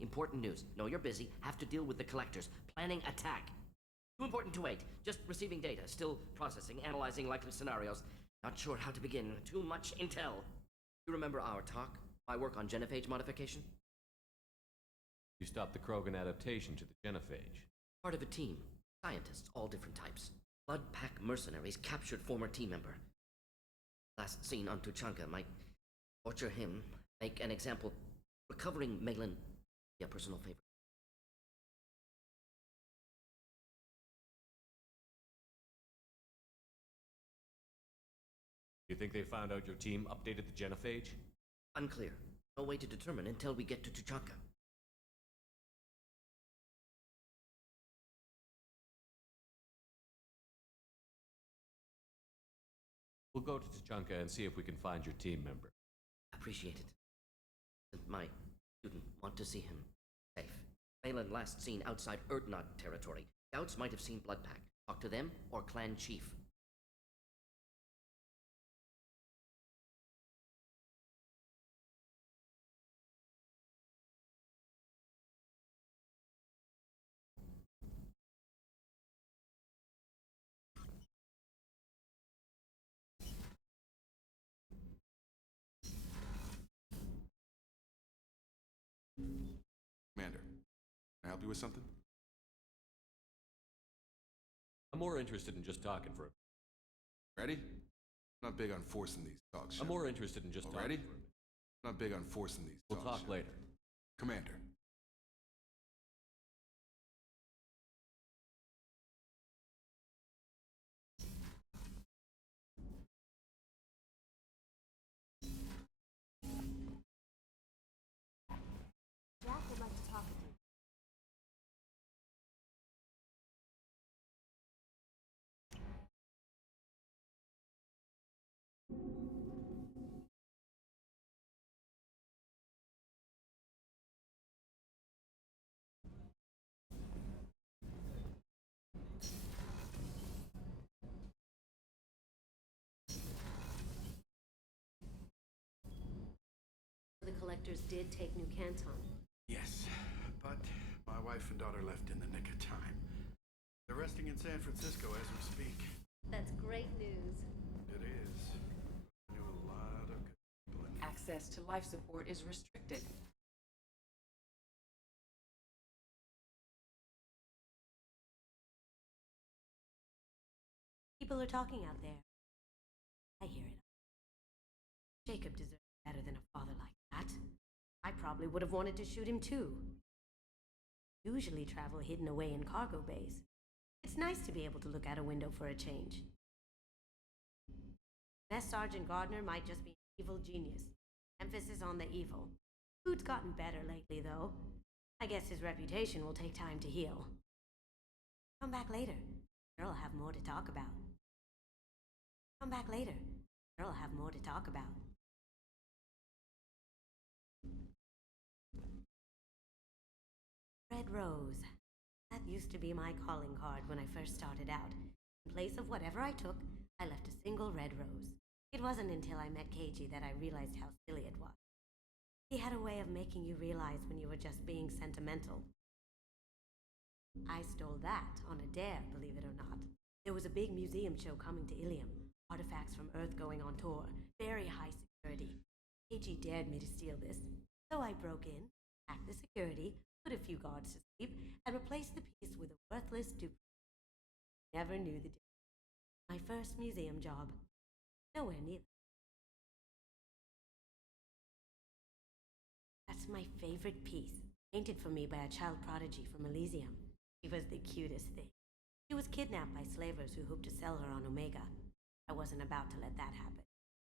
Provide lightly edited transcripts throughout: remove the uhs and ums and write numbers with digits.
Important news. Know you're busy. Have to deal with the collectors. Planning attack. Too important to wait. Just receiving data. Still processing, analyzing likely scenarios. Not sure how to begin. Too much intel. You remember our talk? My work on genophage modification? You stopped the Krogan adaptation to the genophage. Part of a team. Scientists, all different types. Blood Pack mercenaries captured former team member. Last seen on Tuchanka might torture him, make an example. Recovering Malin, be a personal favor. You think they found out your team updated the genophage? Unclear. No way to determine until we get to Tuchanka. We'll go to Tuchanka and see if we can find your team member. Appreciate it. My student want to see him safe. Malin last seen outside Erdnot territory. Scouts might have seen Bloodpack. Talk to them or clan chief. Commander, can I help you with something? I'm more interested in just talking for a bit. Ready? I'm not big on forcing these talks. I'm more interested in just talking Ready? for a bit. I'm not big on forcing these We'll talks. talk later. Commander. Jack would like to talk with you. The collectors did take New Canton. Yes, but my wife and daughter left in the nick of time. They're resting in San Francisco as we speak. That's great news. It is. I knew a lot of good people in Access to life support is restricted. People are talking out there. I hear it. Jacob deserves better than a father like that. I probably would have wanted to shoot him too. Usually travel hidden away in cargo bays. It's nice to be able to look out a window for a change. Best Sergeant Gardner might just be an evil genius. Emphasis on the evil. Food's gotten better lately, though. I guess his reputation will take time to heal. Come back later. There'll have more to talk about. Come back later. There'll have more to talk about. Red Rose. That used to be my calling card when I first started out. In place of whatever I took, I left a single red rose. It wasn't until I met KG that I realized how silly it was. He had a way of making you realize when you were just being sentimental. I stole that on a dare, believe it or not. There was a big museum show coming to Illium. Artifacts from Earth going on tour. Very high security. KG dared me to steal this. So I broke in, hacked the security, put a few guards to sleep, and replaced the piece with a worthless duplicate. Never knew the difference. My first museum job. Nowhere near. That's my favorite piece, painted for me by a child prodigy from Elysium. She was the cutest thing. She was kidnapped by slavers who hoped to sell her on Omega. I wasn't about to let that happen.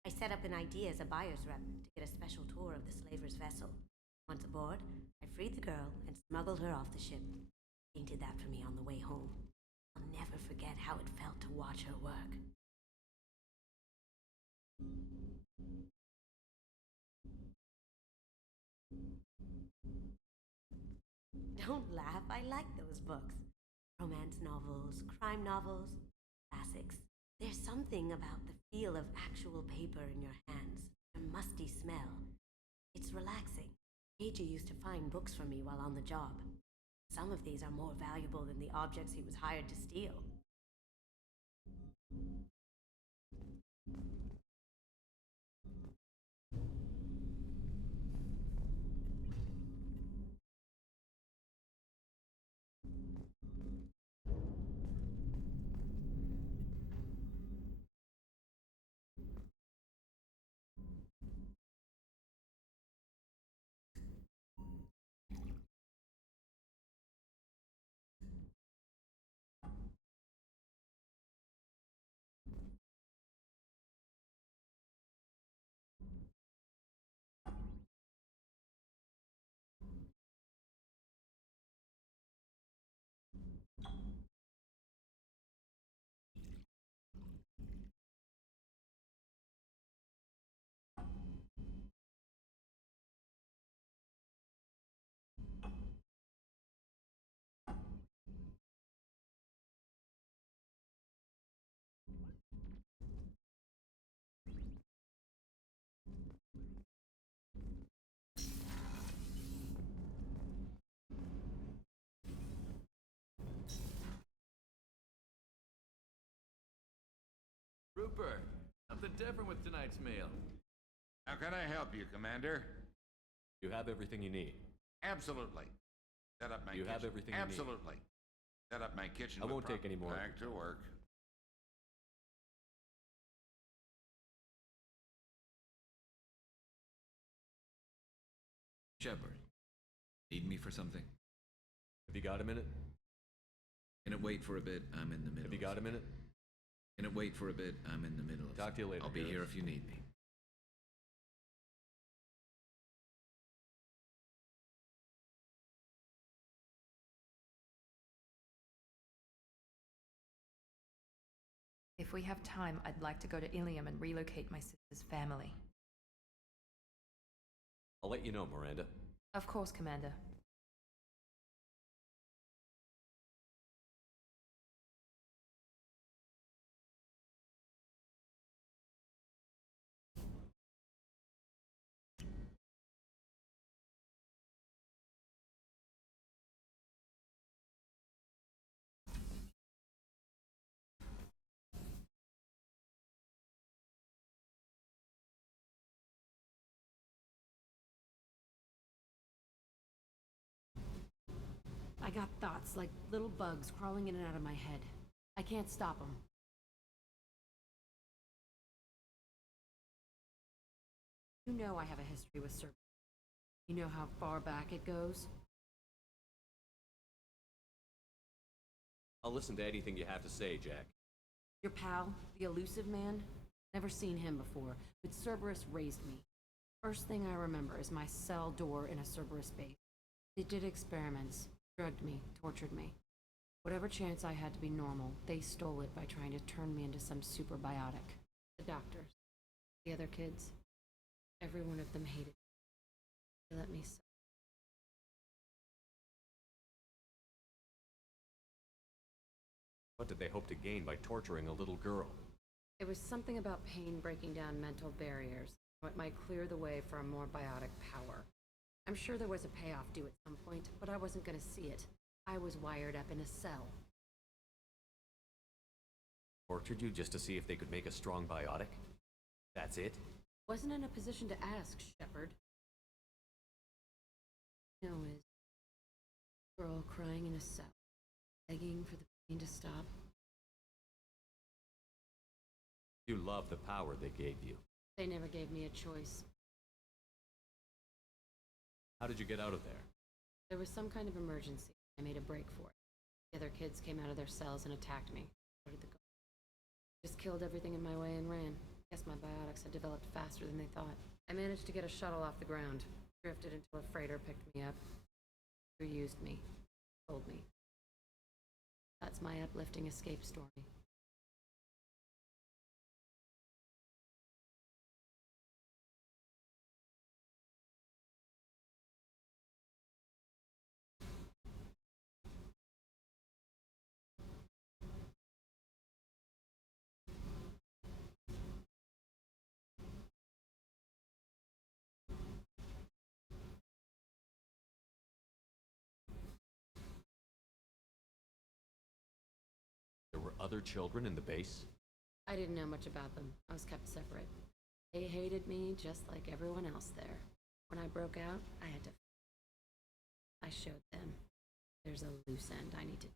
I set up an idea as a buyer's rep to get a special tour of the slaver's vessel. Once aboard, I freed the girl and smuggled her off the ship. Painted that for me on the way home. I'll never forget how it felt to watch her work. Don't laugh, I like those books. Romance novels, crime novels, classics. There's something about the feel of actual paper in your hands, a musty smell. It's relaxing. Keiji used to find books for me while on the job. Some of these are more valuable than the objects he was hired to steal. Rupert, something different with tonight's meal. How can I help you, Commander? You have everything you need. Absolutely. Set up my You kitchen. have everything you need. Absolutely. Set up my kitchen. I with won't take any more. Back to work. Shepard, need me for something? Have you got a minute? Can it wait for a bit? I'm in the middle. Have you got a minute? Can it wait for a bit? I'm in the middle of Talk to you later, I'll be Garrett. here if you need me. If we have time, I'd like to go to Illium and relocate my sister's family. I'll let you know, Miranda. Of course, Commander. I got thoughts like little bugs crawling in and out of my head. I can't stop them. You know I have a history with Cerberus. You know how far back it goes? I'll listen to anything you have to say, Jack. Your pal, the elusive man? Never seen him before, but Cerberus raised me. First thing I remember is my cell door in a Cerberus base. They did experiments, drugged me, tortured me. Whatever chance I had to be normal, they stole it by trying to turn me into some super biotic. The doctors, the other kids, every one of them hated me. They let me suffer. What did they hope to gain by torturing a little girl? It was something about pain breaking down mental barriers. It might clear the way for a more biotic power. I'm sure there was a payoff due at some point, but I wasn't going to see it. I was wired up in a cell. Tortured you just to see if they could make a strong biotic? That's it? Wasn't in a position to ask, Shepard. No, is girl crying in a cell, begging for the pain to stop. You love the power they gave you. They never gave me a choice. How did you get out of there? There was some kind of emergency. I made a break for it. The other kids came out of their cells and attacked me. So did the guard. Just killed everything in my way and ran. Guess my biotics had developed faster than they thought. I managed to get a shuttle off the ground. Drifted into a freighter, picked me up. Who used me. Told me. That's my uplifting escape story. other children in the base? I didn't know much about them. I was kept separate. They hated me just like everyone else there. When I broke out, I had to... I showed them. There's a loose end I need to...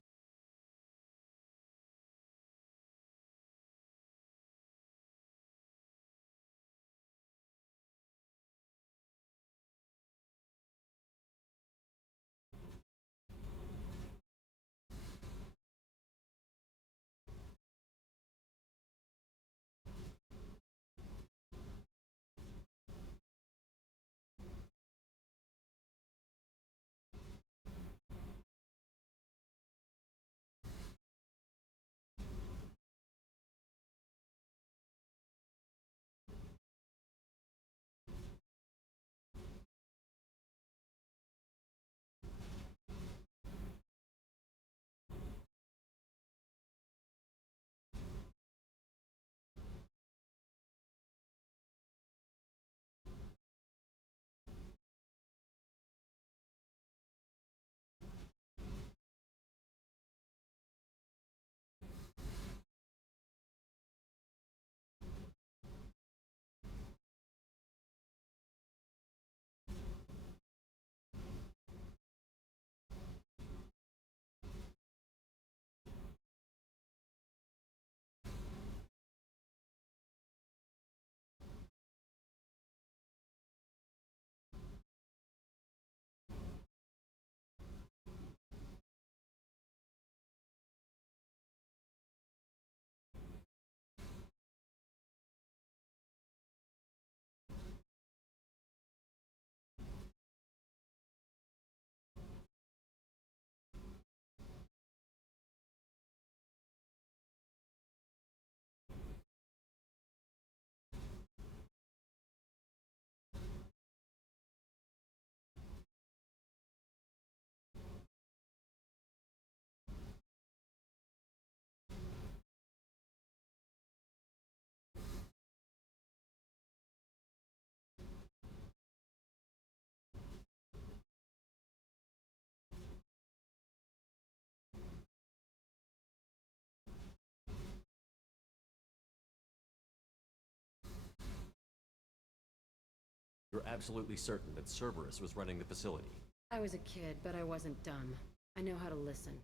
You're absolutely certain that Cerberus was running the facility? I was a kid, but I wasn't dumb. I know how to listen.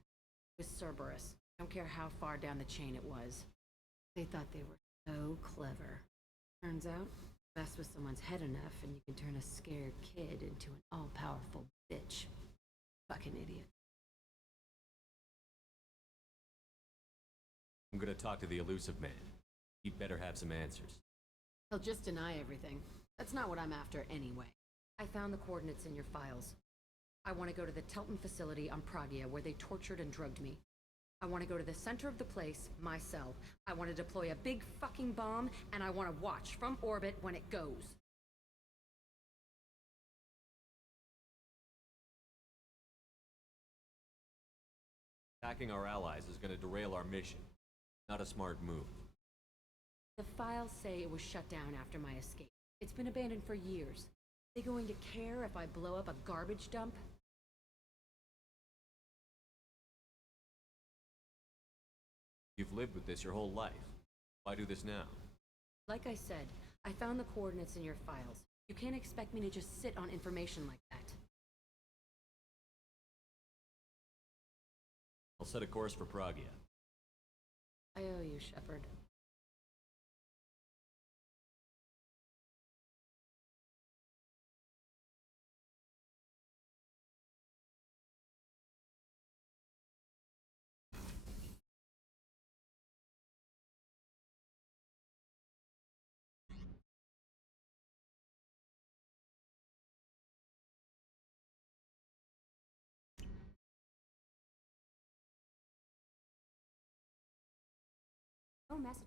It was Cerberus. I don't care how far down the chain it was. They thought they were so clever. Turns out, mess with someone's head enough and you can turn a scared kid into an all-powerful bitch. Fucking idiot. I'm gonna talk to the elusive man. He'd better have some answers. He'll just deny everything. That's not what I'm after anyway. I found the coordinates in your files. I want to go to the Telton facility on Pragia where they tortured and drugged me. I want to go to the center of the place, my cell. I want to deploy a big fucking bomb, and I want to watch from orbit when it goes. Attacking our allies is gonna derail our mission. Not a smart move. The files say it was shut down after my escape. It's been abandoned for years. Are they going to care if I blow up a garbage dump? You've lived with this your whole life. Why do this now? Like I said, I found the coordinates in your files. You can't expect me to just sit on information like that. I'll set a course for Pragia. I owe you, Shepard. No message.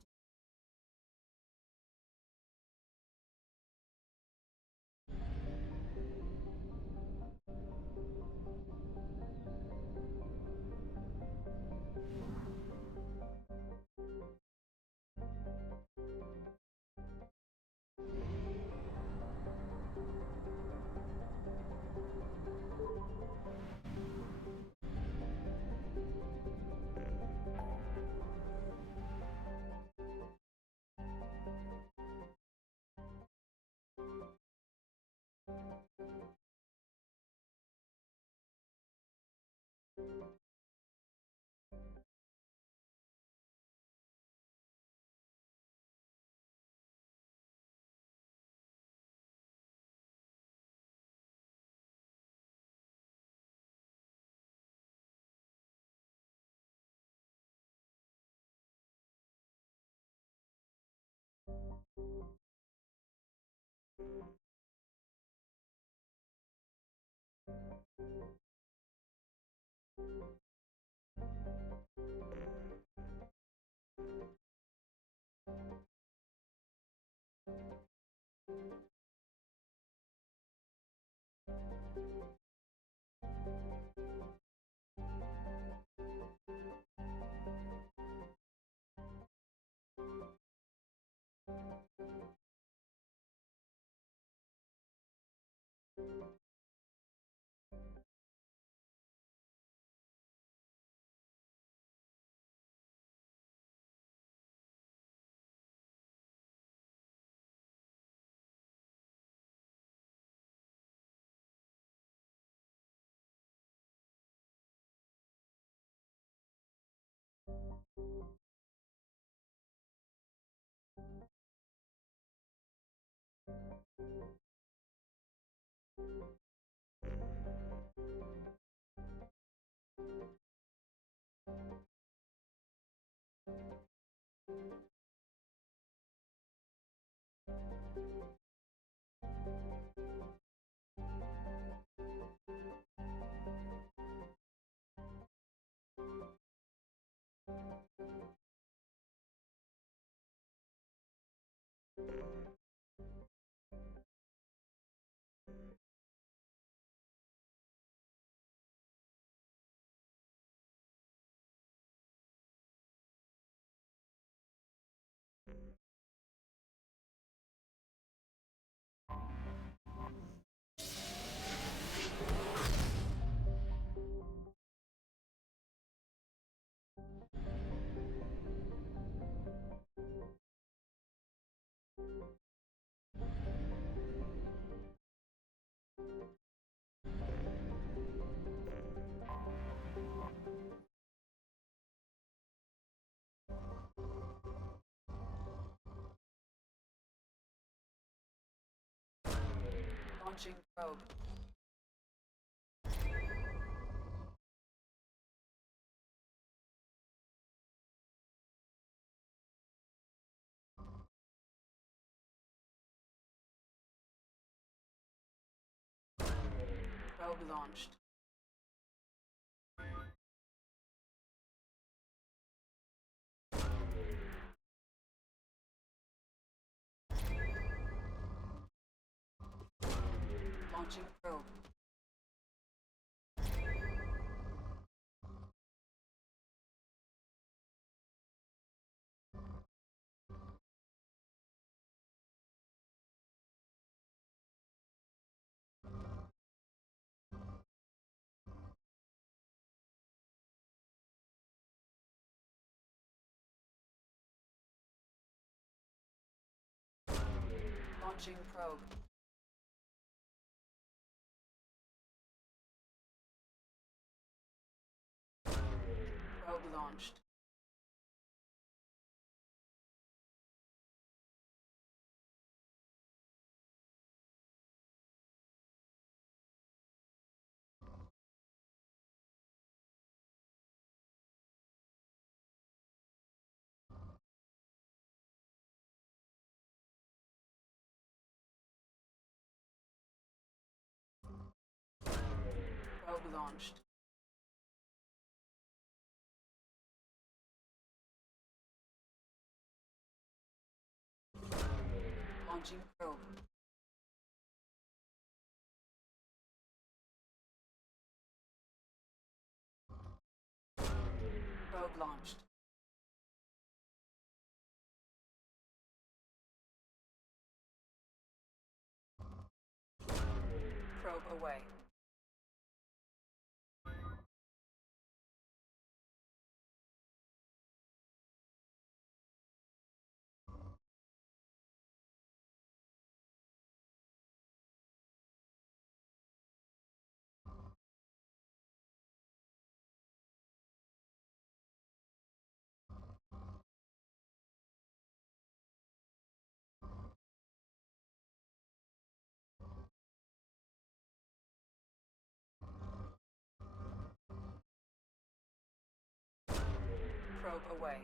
Launching probe. Probe launched. Launching probe. Launching probe. Probe launched. Probe launched. Launching probe. Probe launched. Probe away. Probe away.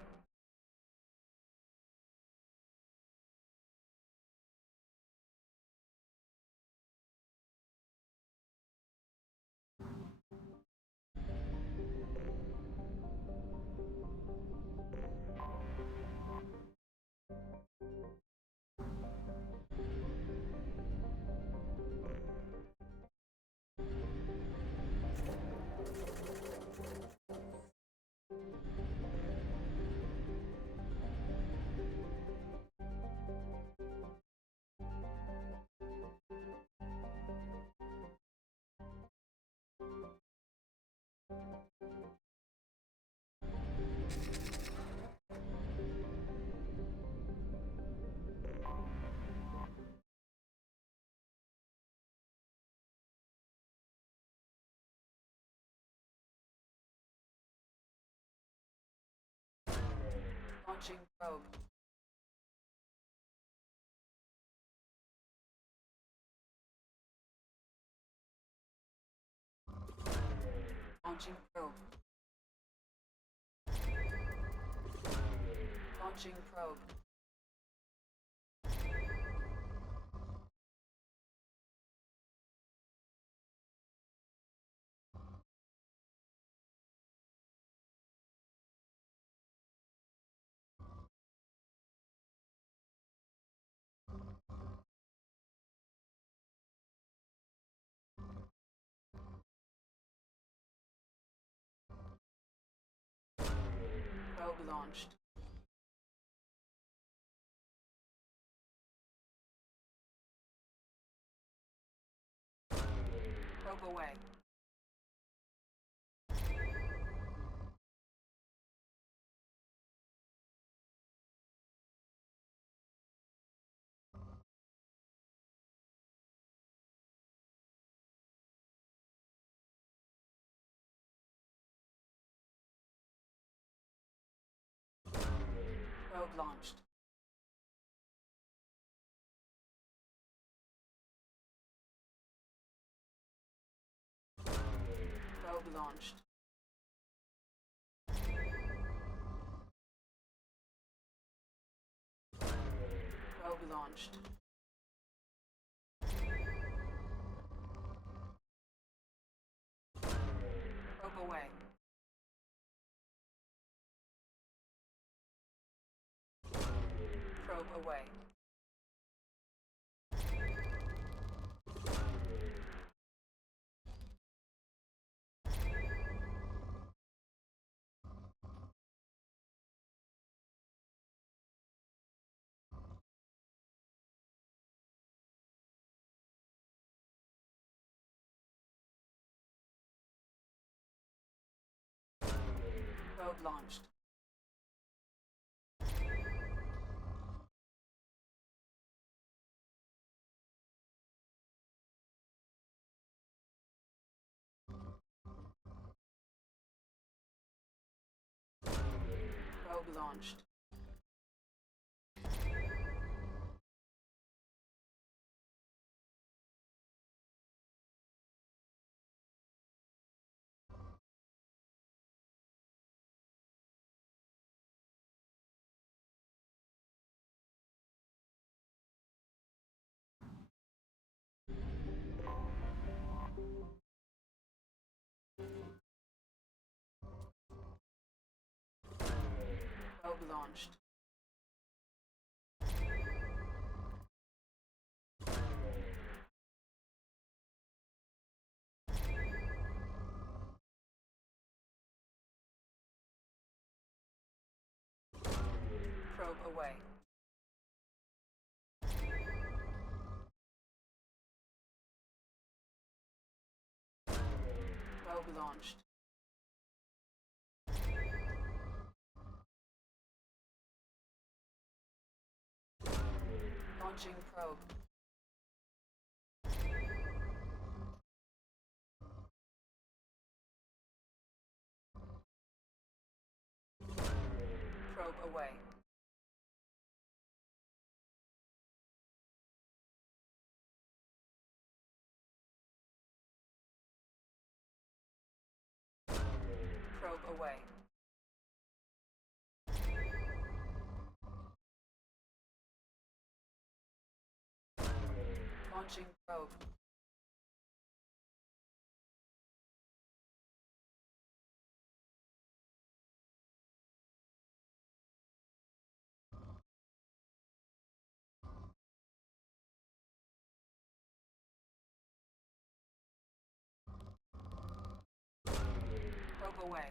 Launching probe. Launching probe. Launching probe. Probe launched. Probe away. Probe launched. Probe launched. Probe launched. Probe away. Probe away. Probe launched. Probe launched. Probe launched. Probe away. Probe launched. Launching probe. Probe away. Probe away. Launching probe. Probe away.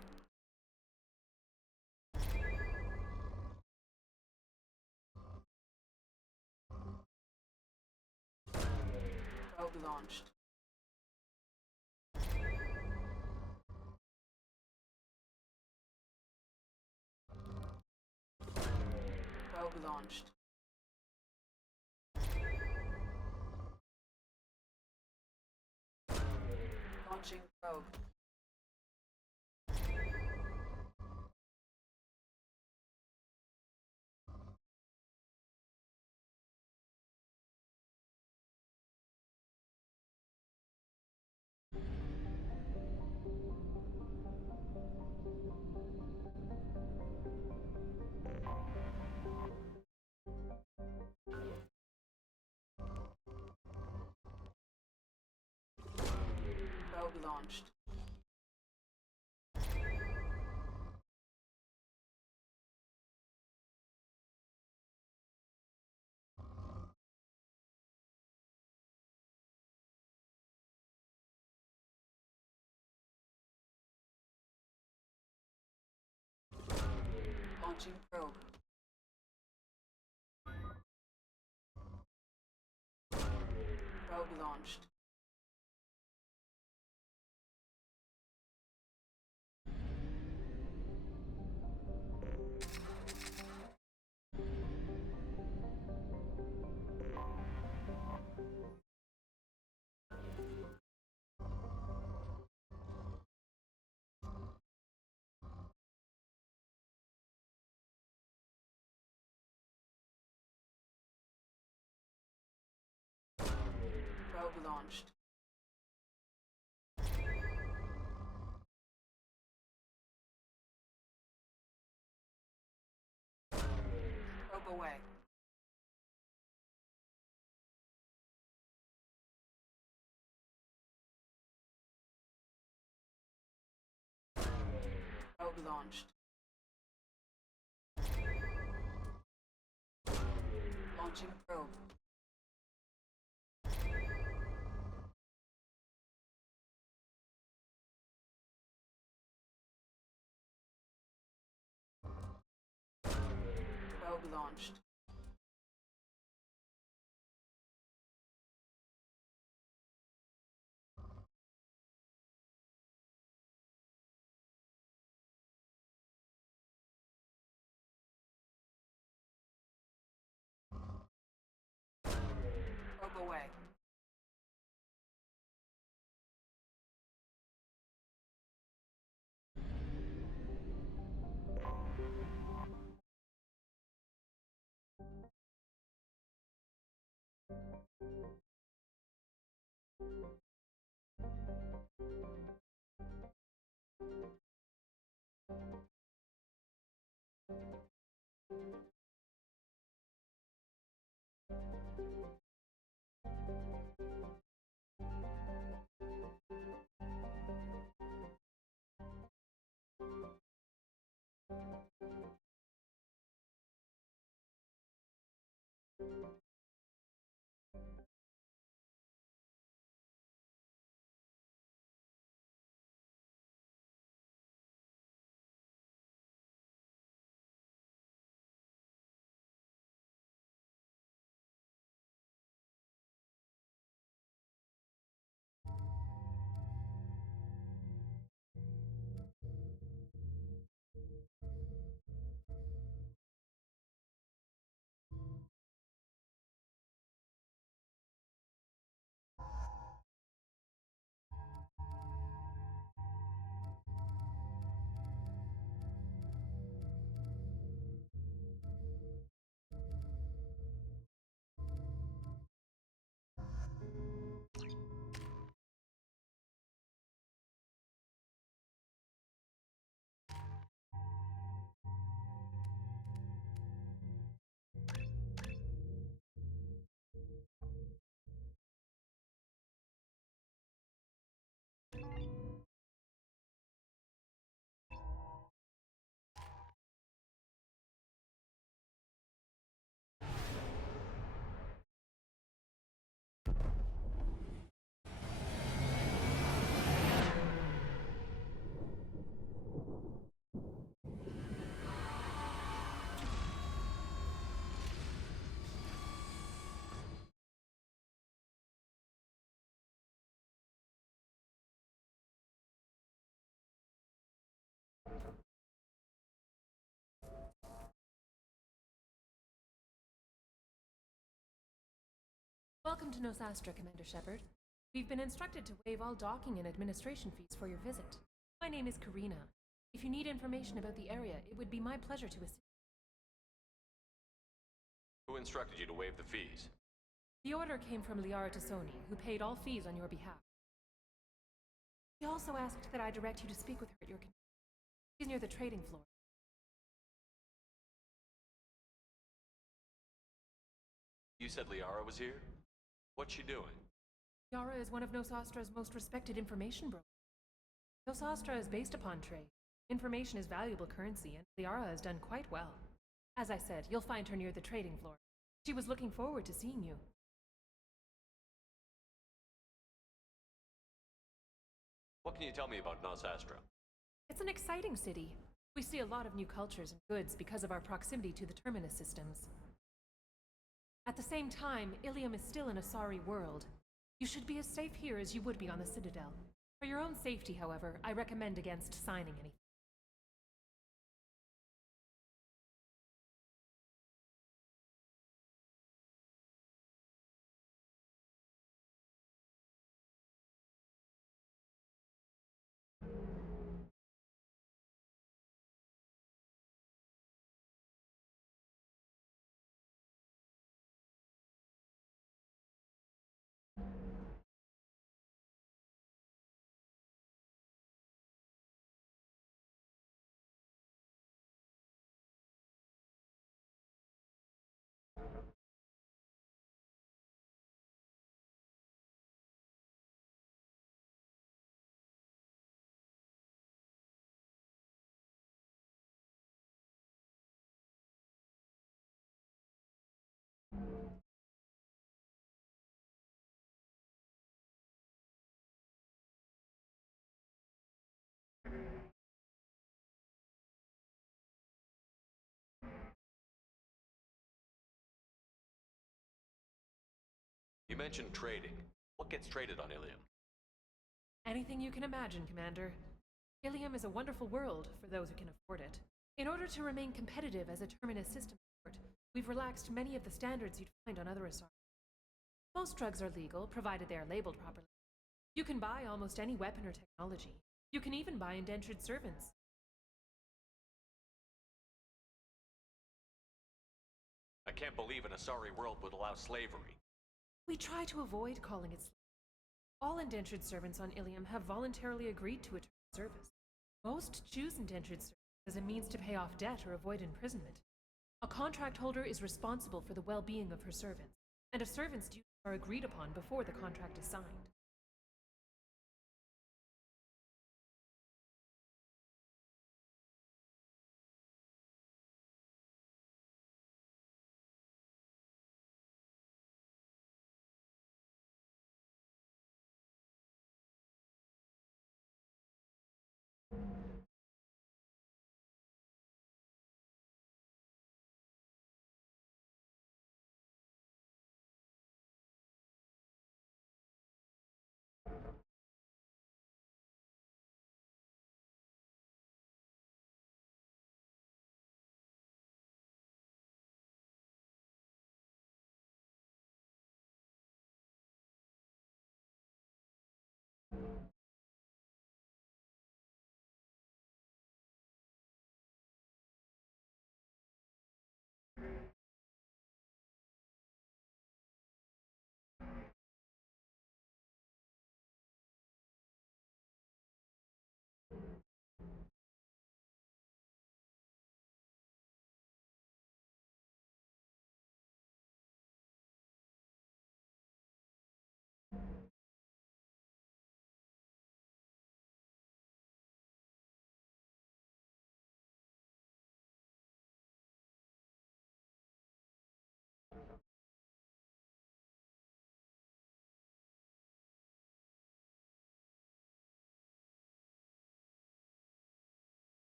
Probe launched. Probe launched. Launching probe. launched. Launching probe. Probe launched. Probe launched. Probe away. Probe launched. Launching probe. Probe launched. Probe away. Welcome to Nosastra, Commander Shepard. We've been instructed to waive all docking and administration fees for your visit. My name is Karina. If you need information about the area, it would be my pleasure to assist. Who instructed you to waive the fees? The order came from Liara Tassoni, who paid all fees on your behalf. She also asked that I direct you to speak with her at your convenience. She's near the trading floor. You said Liara was here? What's she doing? Liara is one of Nosastra's most respected information brokers. Nosastra is based upon trade. Information is valuable currency, and Liara has done quite well. As I said, you'll find her near the trading floor. She was looking forward to seeing you. What can you tell me about Nosastra? It's an exciting city. We see a lot of new cultures and goods because of our proximity to the terminus systems. At the same time, Illium is still an Asari world. You should be as safe here as you would be on the Citadel. For your own safety, however, I recommend against signing anything. You mentioned trading. What gets traded on Illium? Anything you can imagine, Commander. Illium is a wonderful world for those who can afford it. In order to remain competitive as a terminus system port, we've relaxed many of the standards you'd find on other Asari. Most drugs are legal, provided they are labeled properly. You can buy almost any weapon or technology. You can even buy indentured servants. I can't believe an Asari world would allow slavery. We try to avoid calling it slavery. All indentured servants on Illium have voluntarily agreed to a term of service. Most choose indentured service as a means to pay off debt or avoid imprisonment. A contract holder is responsible for the well-being of her servants, and a servant's duties are agreed upon before the contract is signed.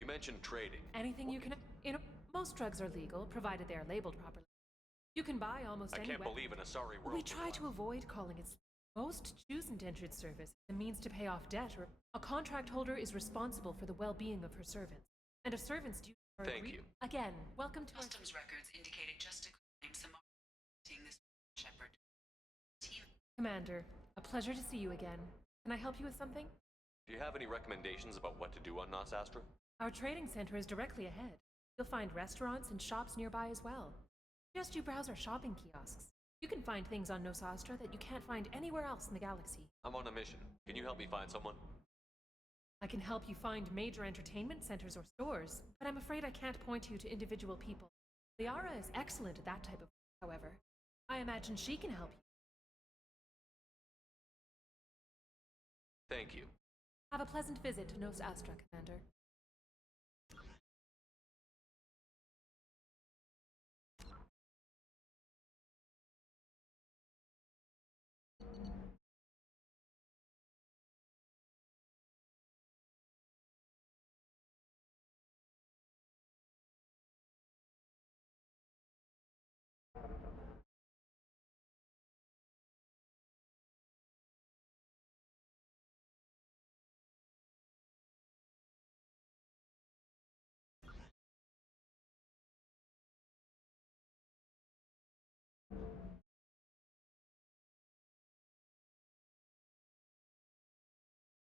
You mentioned trading. Anything you can... most drugs are legal, provided they are labeled properly. You can buy almost any I can't weapon. believe an Asari world. We try to avoid calling it slavery. Most choose indentured service as a means to pay off debt, or a contract holder is responsible for the well-being of her servants, and a servant's duties are Thank agreed. you. Again, welcome to Customs records indicated just a claim some seeing this Shepard. Team. Commander, a pleasure to see you again. Can I help you with something? Do you have any recommendations about what to do on Nosastra? Our trading center is directly ahead. You'll find restaurants and shops nearby as well. Suggest you browse our shopping kiosks. You can find things on Nosastra that you can't find anywhere else in the galaxy. I'm on a mission. Can you help me find someone? I can help you find major entertainment centers or stores, but I'm afraid I can't point you to individual people. Liara is excellent at that type of work, however. I imagine she can help you. Thank you. Have a pleasant visit to Nos Astra, Commander.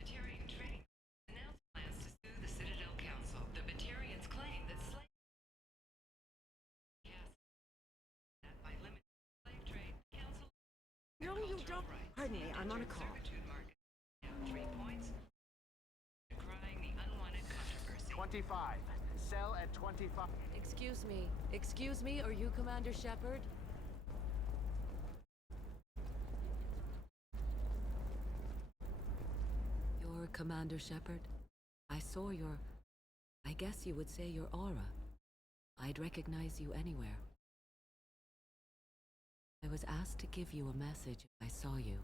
Batarian Trade announced plans to sue the Citadel Council. The Batarians claim that slave by limiting slave trade, council No, you don't. Pardon me, I'm on a call. servitude market. Now 3 points. Decrying the unwanted controversy. 25. Sell at 25. Excuse me, are you Commander Shepard? You're Commander Shepard? I saw I guess you would say your aura. I'd recognize you anywhere. I was asked to give you a message if I saw you.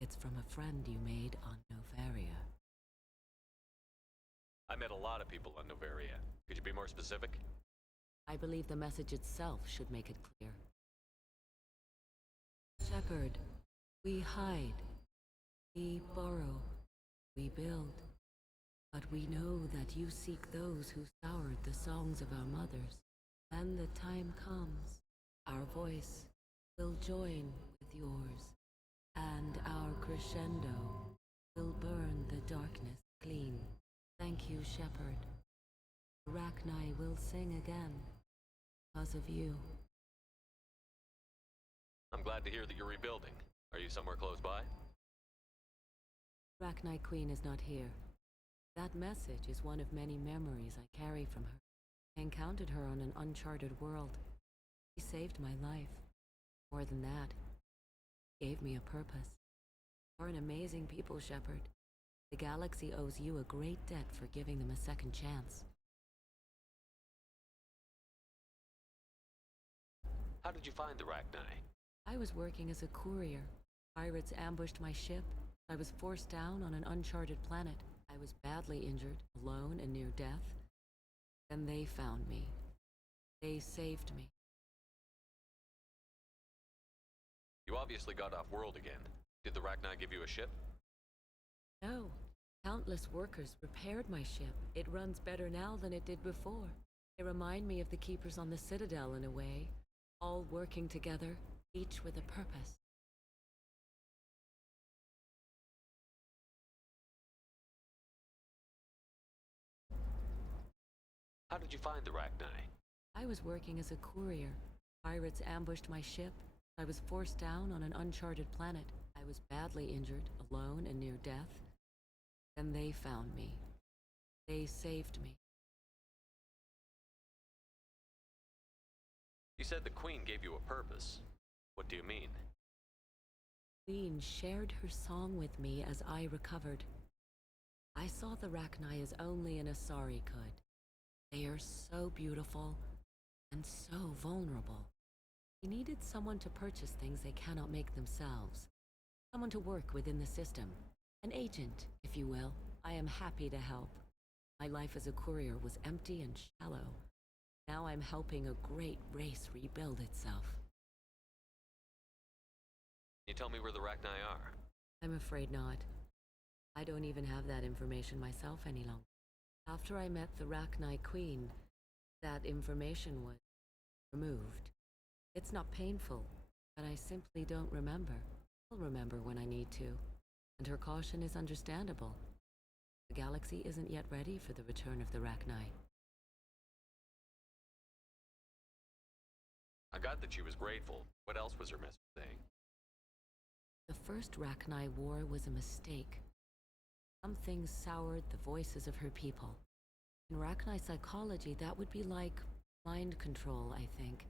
It's from a friend you made on Novaria. I met a lot of people on Novaria. Could you be more specific? I believe the message itself should make it clear. Shepard, we hide, we borrow, we build. But we know that you seek those who soured the songs of our mothers. When the time comes, our voice will join with yours, and our crescendo will burn the darkness clean. Thank you, Shepard. Arachni will sing again because of you. I'm glad to hear that you're rebuilding. Are you somewhere close by? Arachni Queen is not here. That message is one of many memories I carry from her. I encountered her on an uncharted world. She saved my life. More than that, she gave me a purpose. You're an amazing people, Shepard. The galaxy owes you a great debt for giving them a second chance. How did you find the Rachni? I was working as a courier. Pirates ambushed my ship. I was forced down on an uncharted planet. I was badly injured, alone and near death. Then they found me. They saved me. You obviously got off world again. Did the Rachni give you a ship? No. Countless workers repaired my ship. It runs better now than it did before. They remind me of the Keepers on the Citadel in a way. All working together, each with a purpose. How did you find the Rachni? I was working as a courier. Pirates ambushed my ship. I was forced down on an uncharted planet. I was badly injured, alone and near death. Then they found me. They saved me. You said the Queen gave you a purpose. What do you mean? Queen shared her song with me as I recovered. I saw the Rachni as only an Asari could. They are so beautiful and so vulnerable. They needed someone to purchase things they cannot make themselves. Someone to work within the system. An agent, if you will. I am happy to help. My life as a courier was empty and shallow. Now I'm helping a great race rebuild itself. Can you tell me where the Rachni are? I'm afraid not. I don't even have that information myself any longer. After I met the Rachni Queen, that information was removed. It's not painful, but I simply don't remember. I'll remember when I need to, and her caution is understandable. The galaxy isn't yet ready for the return of the Rachni. I got that she was grateful. What else was her message saying? The first Rachni War was a mistake. Some things soured the voices of her people. In Rachni psychology, that would be like mind control, I think.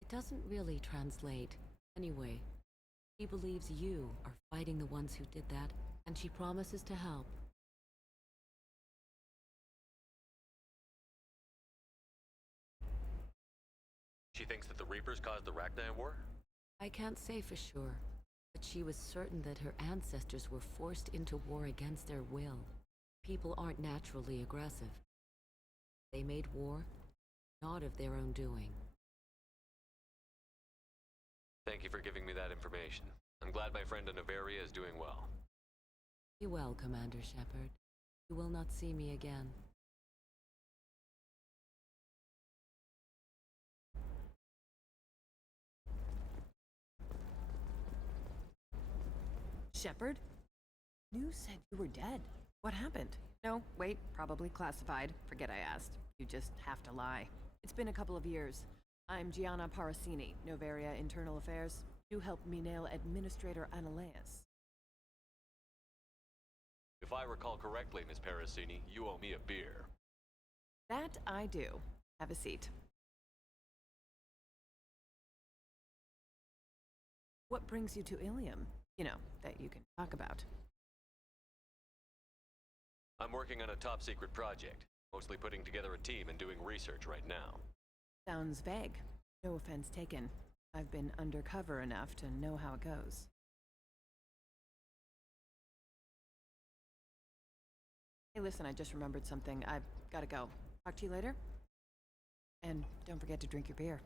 It doesn't really translate. Anyway, she believes you are fighting the ones who did that, and she promises to help. She thinks that the Reapers caused the Rachni War? I can't say for sure, but she was certain that her ancestors were forced into war against their will. People aren't naturally aggressive. They made war, not of their own doing. Thank you for giving me that information. I'm glad my friend Noveria is doing well. Be well, Commander Shepard. You will not see me again. Shepard? News said you were dead. What happened? No, wait, probably classified. Forget I asked. You just have to lie. It's been a couple of years. I'm Gianna Parasini, Noveria Internal Affairs. You helped me nail Administrator Analeas. If I recall correctly, Miss Parasini, you owe me a beer. That I do. Have a seat. What brings you to Illium? You know, that you can talk about. I'm working on a top-secret project, mostly putting together a team and doing research right now. Sounds vague. No offense taken. I've been undercover enough to know how it goes. Hey, listen, I just remembered something. I've gotta go. Talk to you later? And don't forget to drink your beer.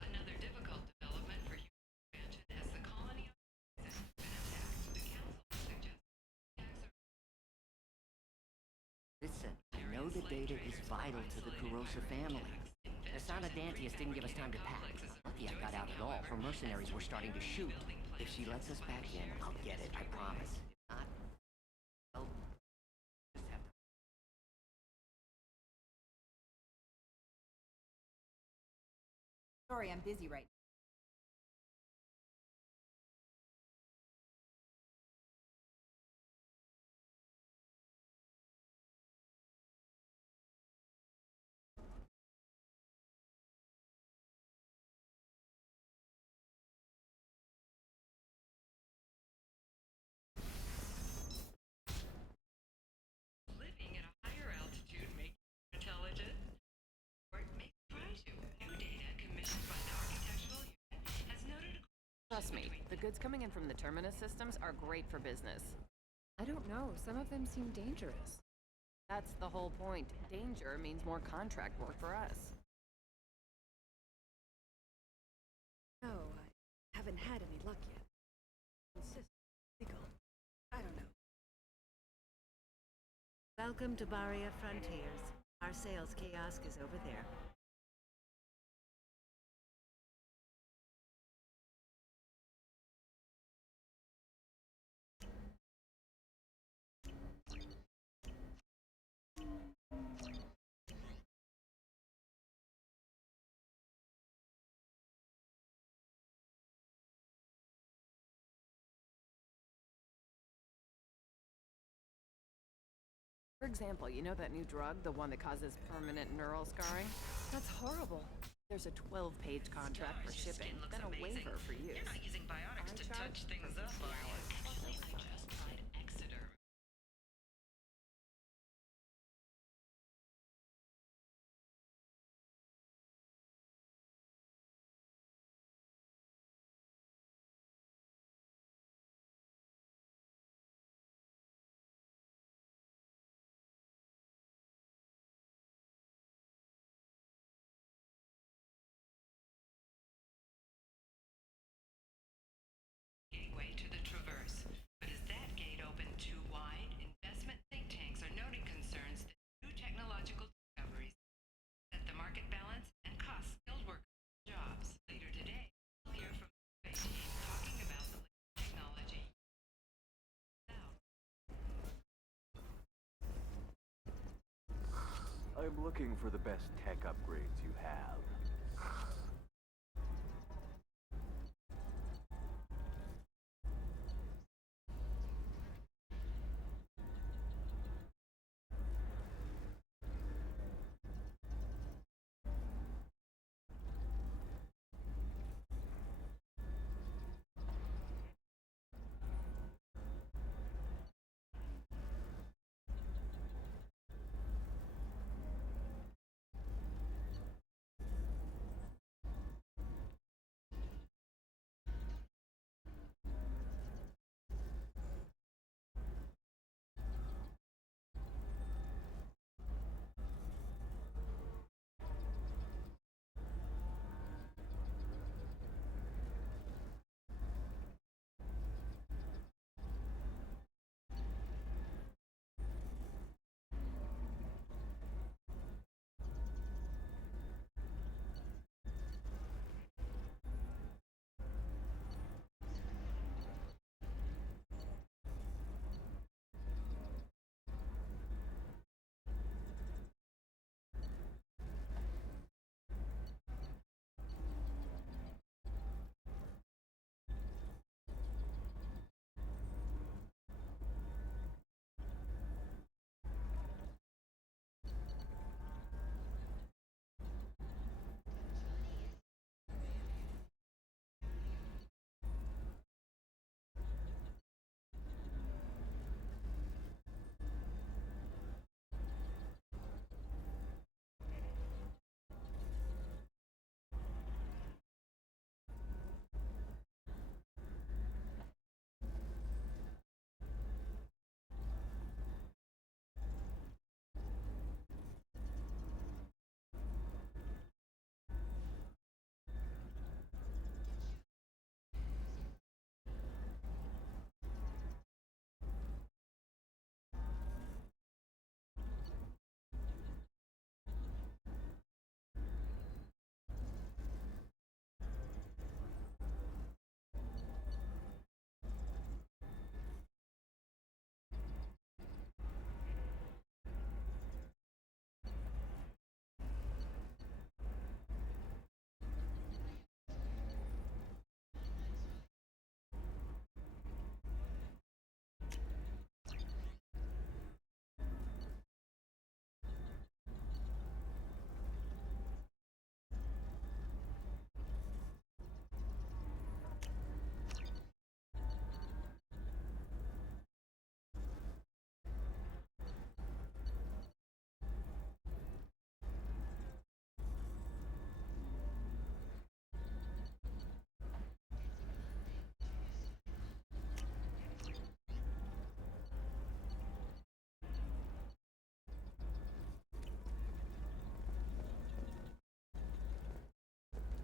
Another difficult development for human expansion as the colony of has been attacked. The council suggests attacks are Listen, I know the data is vital to the Kurosa family. Asana Dantius didn't give us time to pack. Lucky I got out at all, for mercenaries were starting to shoot. If she lets us back in, I'll get it, I promise. If not, well, just have to... Sorry, I'm busy right now. living at a higher altitude make you intelligent? Or may try to. New data commissioned by the architectural unit has noted a Trust me, the goods coming in from the Terminus systems are great for business. I don't know. Some of them seem dangerous. That's the whole point. Danger means more contract work for us. No, I haven't had any luck yet. Insist. Legal. I don't know. Welcome to Barria Frontiers. Our sales kiosk is over there. For example, you know that new drug, the one that causes permanent neural scarring? That's horrible. There's a 12-page contract for shipping, then a waiver for use. You're not using biotics to touch things up, are you? Actually, I just tried Exeter. Gateway to the Traverse. But is that gate open too wide? Investment think tanks are noting concerns that new technological discoveries set the market balance and cost skilled workers jobs. Later today, we'll hear from the team talking about the latest technology. I'm looking for the best tech upgrades you have.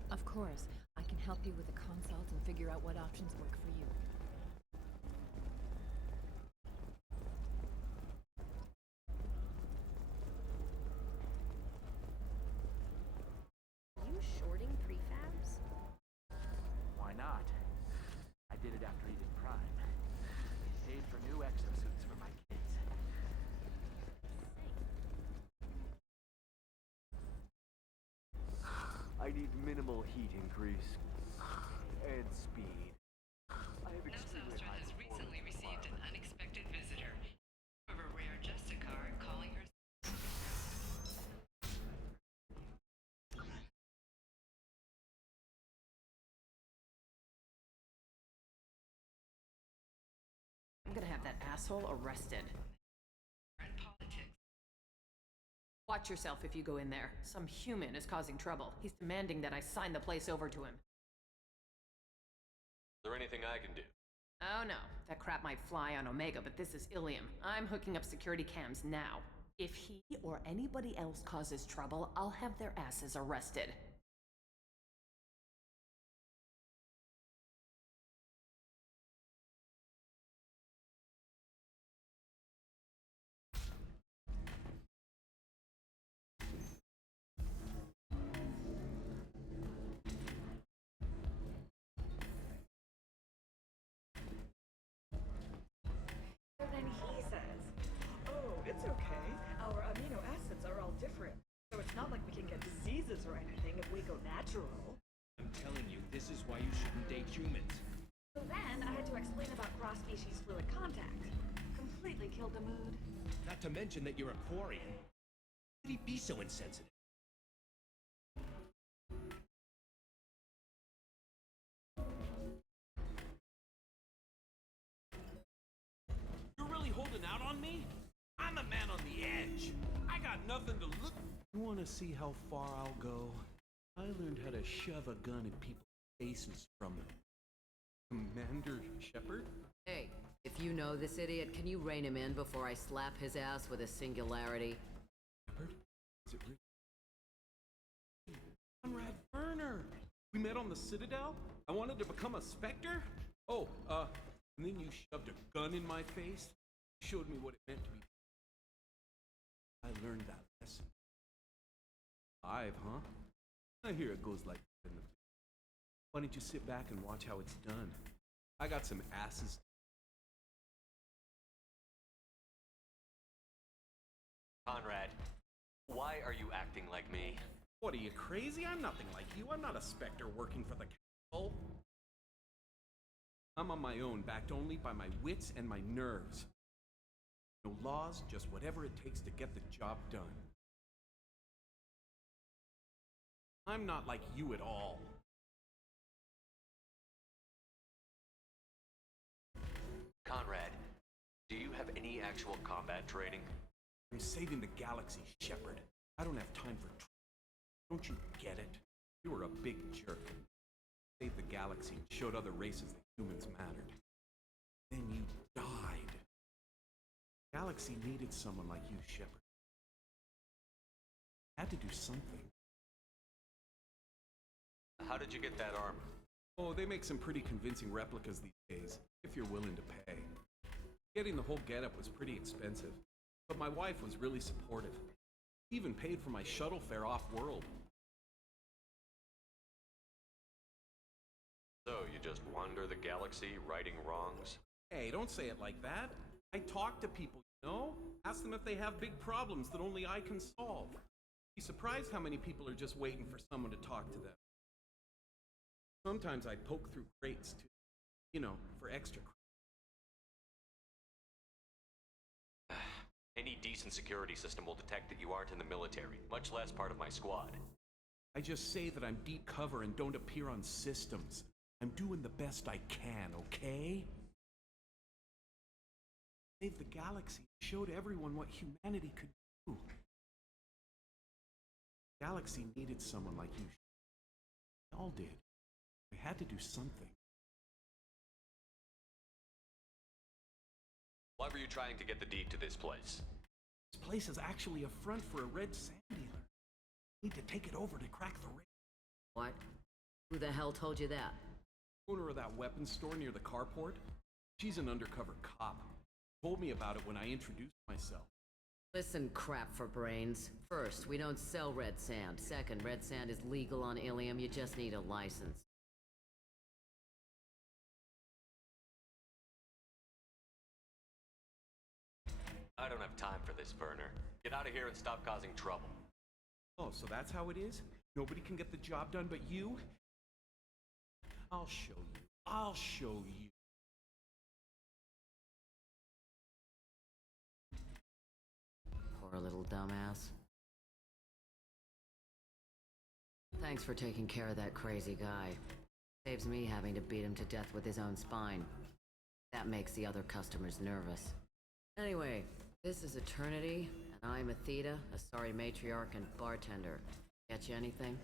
Of course, I can help you with a consult and figure out what options work for you. Are you shorting prefabs? Why not? I did it after Eden Prime. Paid for new exosuits for my kids. I need minimal heat increase and speed. I have extremely Nostastra high has recently performance received an requirements. unexpected visitor. Of a rare Justicar called asshole arrested. And politics. Watch yourself if you go in there. Some human is causing trouble. He's demanding that I sign the place over to him. Is there anything I can do? Oh no, that crap might fly on Omega, but this is Illium. I'm hooking up security cams now. If he or anybody else causes trouble, I'll have their asses arrested. Then he says, oh, it's okay. Our amino acids are all different. So it's not like we can get diseases or anything if we go natural. I'm telling you, this is why you shouldn't date humans. So then I had to explain about cross-species fluid contact. Completely killed the mood. Not to mention that you're a Quarian. How could he be so insensitive? You're really holding out on me? I'm a man on the edge. I got nothing to look. You want to see how far I'll go? I learned how to shove a gun in people's faces from Commander Shepard. Hey, if you know this idiot, can you rein him in before I slap his ass with a singularity? Shepard? Is it really? Conrad Werner! We met on the Citadel? I wanted to become a Spectre? Oh, and then you shoved a gun in my face? Showed me what it meant to be. I learned that lesson. 5, huh? I hear it goes like that in the... Why don't you sit back and watch how it's done? I got some asses. Conrad, why are you acting like me? What, are you crazy? I'm nothing like you. I'm not a Spectre working for the Council. I'm on my own, backed only by my wits and my nerves. No laws, just whatever it takes to get the job done. I'm not like you at all. Conrad, do you have any actual combat training? I'm saving the galaxy, Shepard. I don't have time for Don't you get it? You were a big jerk. Saved the galaxy and showed other races that humans mattered. Then you died. The galaxy needed someone like you, Shepard. Had to do something. How did you get that armor? Oh, they make some pretty convincing replicas these days, if you're willing to pay. Getting the whole getup was pretty expensive, but my wife was really supportive. She even paid for my shuttle fare off-world. So you just wander the galaxy, righting wrongs? Hey, don't say it like that. I talk to people, you know? Ask them if they have big problems that only I can solve. Be surprised how many people are just waiting for someone to talk to them. Sometimes I poke through crates, too. You know, for extra credit. Any decent security system will detect that you aren't in the military, much less part of my squad. I just say that I'm deep cover and don't appear on systems. I'm doing the best I can, okay? Saved the galaxy, showed everyone what humanity could do. The galaxy needed someone like you. We all did. We had to do something. Why were you trying to get the deed to this place? This place is actually a front for a red sand dealer. Need to take it over to crack the ring. What? Who the hell told you that? Owner of that weapons store near the carport. She's an undercover cop. Told me about it when I introduced myself. Listen, crap for brains. First, we don't sell red sand. Second, red sand is legal on Illium. You just need a license. I don't have time for this, Werner. Get out of here and stop causing trouble. Oh, so that's how it is? Nobody can get the job done but you? I'll show you. I'll show you. Poor little dumbass. Thanks for taking care of that crazy guy. Saves me having to beat him to death with his own spine. That makes the other customers nervous. Anyway, this is Eternity, and I'm Athena, a sorry matriarch and bartender. Get you anything?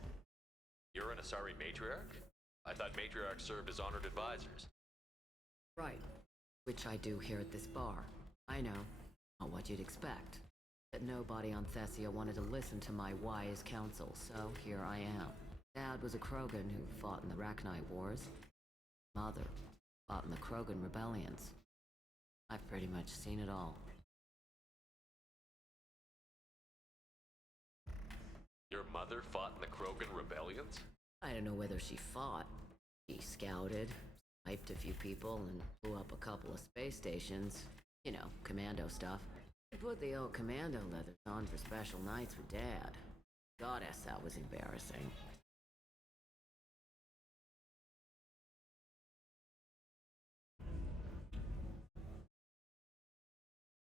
You're an Asari matriarch? I thought matriarchs served as honored advisors. Right. Which I do here at this bar. I know. Not what you'd expect. That nobody on Thessia wanted to listen to my wise counsel, so here I am. Dad was a Krogan who fought in the Rachni Wars. Mother fought in the Krogan rebellions. I've pretty much seen it all. Your mother fought in the Krogan rebellions? I don't know whether she fought. She scouted, sniped a few people, and blew up a couple of space stations. You know, commando stuff. She put the old commando leathers on for special nights for Dad. Goddess, that was embarrassing.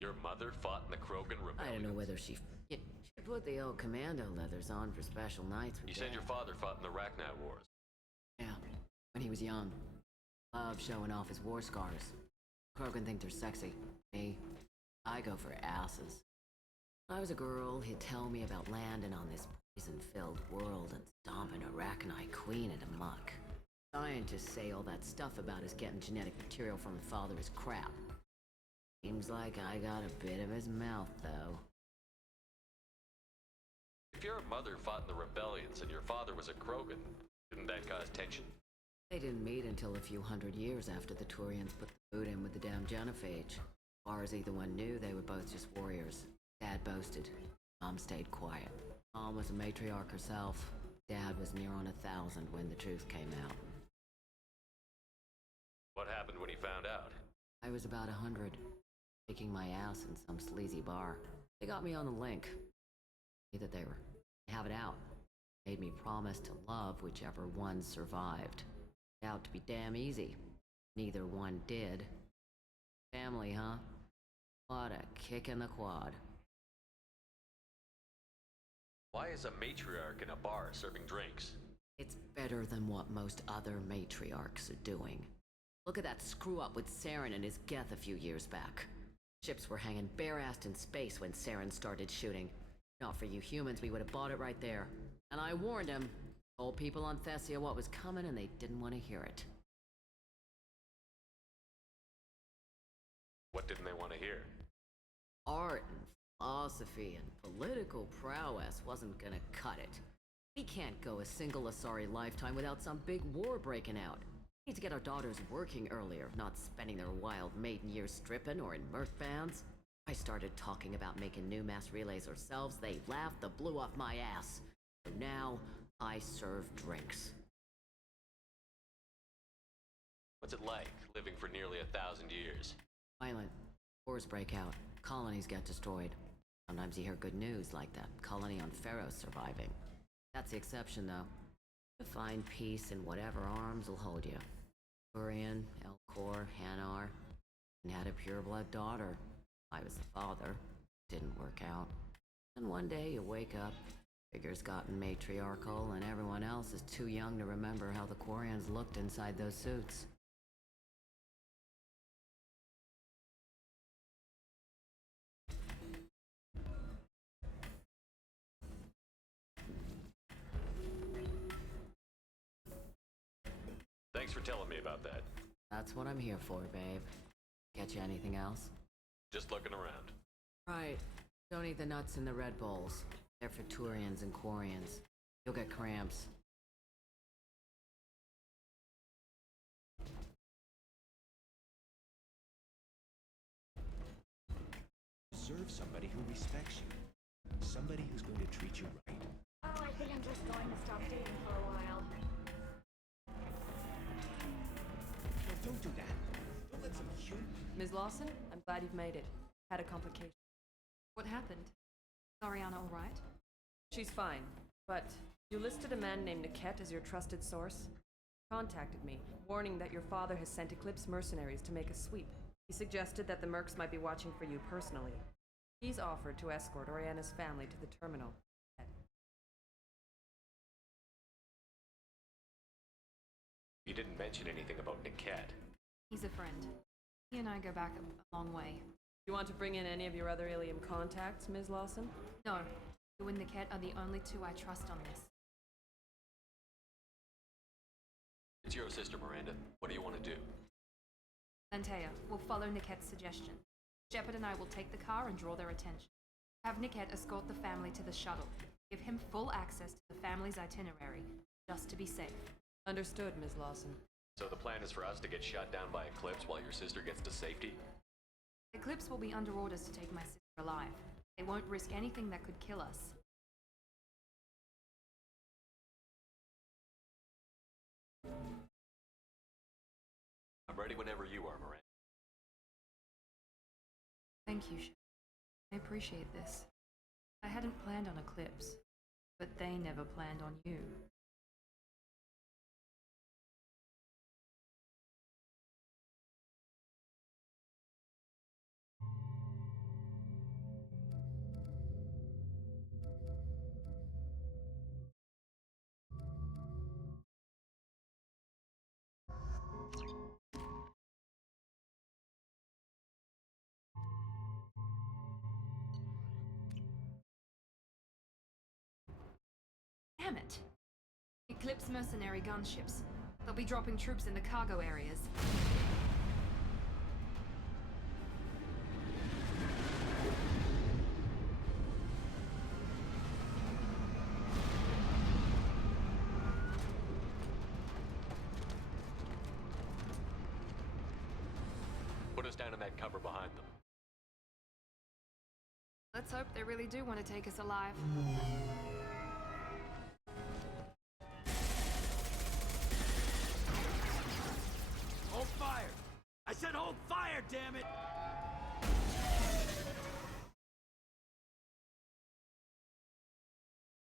Your mother fought in the Krogan rebellions? I don't know whether she put the old commando leathers on for special nights for You Dad. said your father fought in the Rachni Wars. Yeah, when he was young. Loved showing off his war scars. Krogan think they're sexy. Me, I go for asses. When I was a girl, he'd tell me about landing on this poison-filled world and stomping a Rachni queen into muck. Scientists say all that stuff about us getting genetic material from her father is crap. Seems like I got a bit of his mouth, though. If your mother fought in the rebellions and your father was a Krogan, didn't that cause tension? They didn't meet until a few hundred years after the Turians put the boot in with the damn genophage. As far as either one knew, they were both just warriors. Dad boasted. Mom stayed quiet. Mom was a matriarch herself. Dad was near on 1,000 when the truth came out. What happened when he found out? I was about 100, kicking my ass in some sleazy bar. They got me on the link. Either they were have it out. Made me promise to love whichever one survived. Out to be damn easy. Neither one did. Family, huh? What a kick in the quad. Why is a matriarch in a bar serving drinks? It's better than what most other matriarchs are doing. Look at that screw-up with Saren and his Geth a few years back. Ships were hanging bare-assed in space when Saren started shooting. Not for you humans, we would have bought it right there. And I warned him. Told people on Thessia what was coming and they didn't want to hear it. What didn't they want to hear? Art and philosophy and political prowess wasn't gonna cut it. We can't go a single Asari lifetime without some big war breaking out. We need to get our daughters working earlier, not spending their wild maiden years stripping or in merc bands. I started talking about making new mass relays ourselves. They laughed the blue off my ass. So now, I serve drinks. What's it like, living for nearly 1,000 years? Violent. Wars break out. Colonies get destroyed. Sometimes you hear good news, like that colony on Pharaoh surviving. That's the exception, though. To find peace in whatever arms will hold you. Turian, Elcor, Hanar, and had a pureblood daughter. I was the father. Didn't work out. And one day you wake up, figure's gotten matriarchal, and everyone else is too young to remember how the Quarians looked inside those suits. Thanks for telling me about that. That's what I'm here for, babe. Get you anything else? Just looking around. Right. Don't eat the nuts in the Red Bowls. They're for Turians and Quarians. You'll get cramps. Deserve somebody who respects you. Somebody who's going to treat you right. Oh, I think I'm just going to stop dating for a while. No, don't do that. Don't let some human... Ms. Lawson, I'm glad you've made it. Had a complication. What happened? Is Ariana all right? She's fine, but you listed a man named Niket as your trusted source. Contacted me, warning that your father has sent Eclipse mercenaries to make a sweep. He suggested that the mercs might be watching for you personally. He's offered to escort Oriana's family to the terminal. You didn't mention anything about Niket. He's a friend. He and I go back a long way. You want to bring in any of your other Illium contacts, Ms. Lawson? No. You and Niket are the only two I trust on this. It's your sister, Miranda. What do you want to do? Lantea, we'll follow Niket's suggestion. Shepard and I will take the car and draw their attention. Have Niket escort the family to the shuttle. Give him full access to the family's itinerary, just to be safe. Understood, Ms. Lawson. So the plan is for us to get shot down by Eclipse while your sister gets to safety? Eclipse will be under orders to take my sister alive. They won't risk anything that could kill us. I'm ready whenever you are, Miranda. Thank you, Shepard. I appreciate this. I hadn't planned on Eclipse, but they never planned on you. Damn it! Eclipse mercenary gunships. They'll be dropping troops in the cargo areas. Put us down in that cover behind them. Let's hope they really do want to take us alive. Hold fire! I said hold fire, damn it!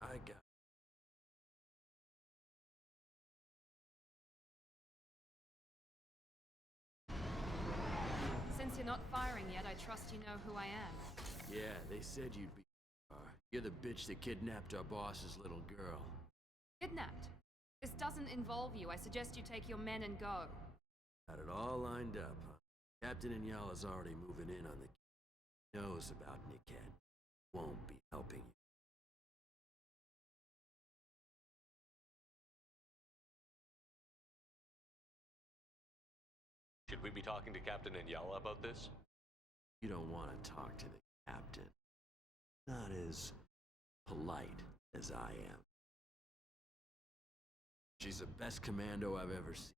I got. Since you're not firing yet, I trust you know who I am. Yeah, they said you'd be. You're the bitch that kidnapped our boss's little girl. Kidnapped? This doesn't involve you. I suggest you take your men and go. Got it all lined up, huh? Captain Inyala's already moving in on the kid. Knows about Niket. Won't be helping you. Should we be talking to Captain Inyala about this? You don't want to talk to the captain. Not as polite as I am. She's the best commando I've ever seen.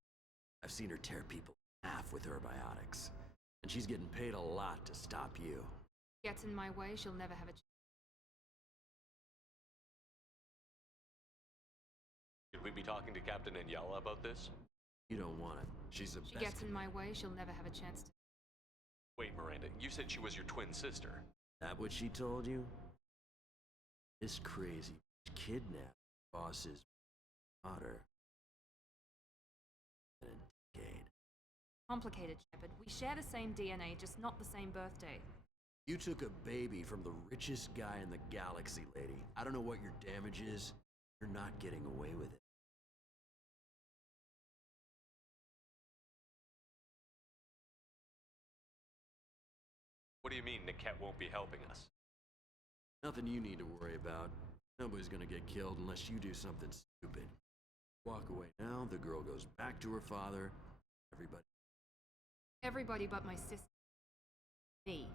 I've seen her tear people in half with her biotics. And she's getting paid a lot to stop you. Gets in my way, she'll never have a chance. Should we be talking to Captain Inyala about this? You don't want it. She's the She best. gets in my way, she'll never have a chance to. Wait, Miranda, you said she was your twin sister. That what she told you? This crazy bitch kidnapped boss's daughter. In a decade. Complicated, Shepard. We share the same DNA, just not the same birthday. You took a baby from the richest guy in the galaxy, lady. I don't know what your damage is. You're not getting away with it. What do you mean Niket won't be helping us? Nothing you need to worry about. Nobody's gonna get killed unless you do something stupid. Walk away now, the girl goes back to her father. Everybody. Everybody but my sister. Me.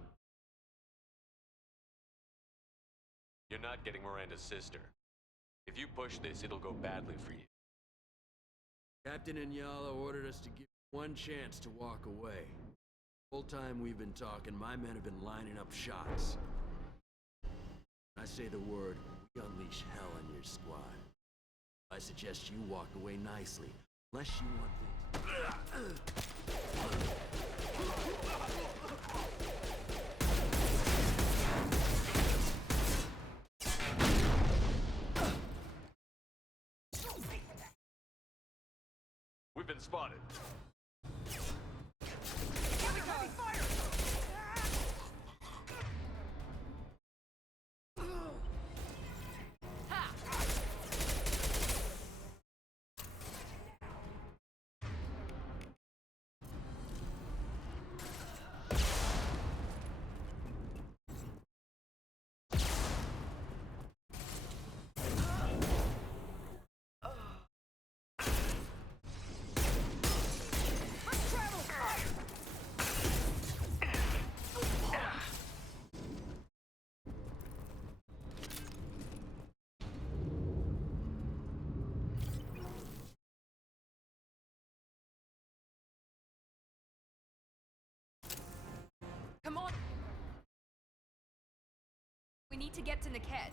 You're not getting Miranda's sister. If you push this, it'll go badly for you. Captain Inyala ordered us to give you one chance to walk away. The whole time we've been talking, my men have been lining up shots. When I say the word, we unleash hell on your squad. I suggest you walk away nicely, unless you want things. We've been spotted. need to get to Niket.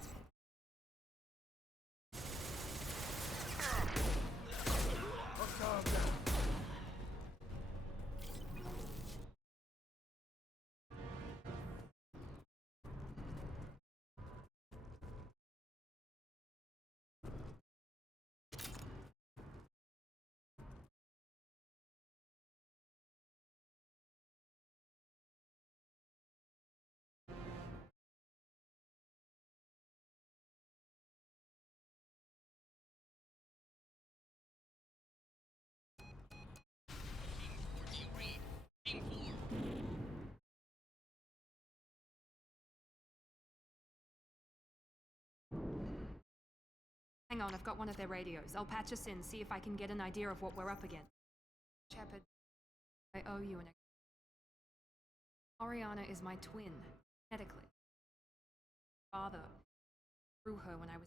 Hang on, I've got one of their radios. I'll patch us in, see if I can get an idea of what we're up against. Shepard, I owe you an explanation. Oriana is my twin, medically. Father threw her when I was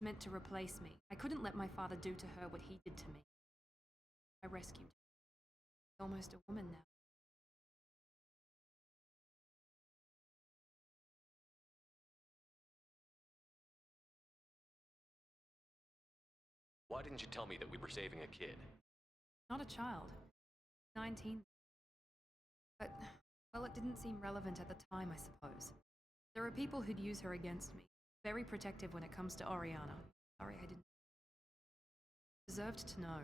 meant to replace me. I couldn't let my father do to her what he did to me. I rescued her. She's almost a woman now. Why didn't you tell me that we were saving a kid? Not a child. 19. But, well, it didn't seem relevant at the time, I suppose. There are people who'd use her against me. Very protective when it comes to Oriana. Sorry I didn't. Deserved to know.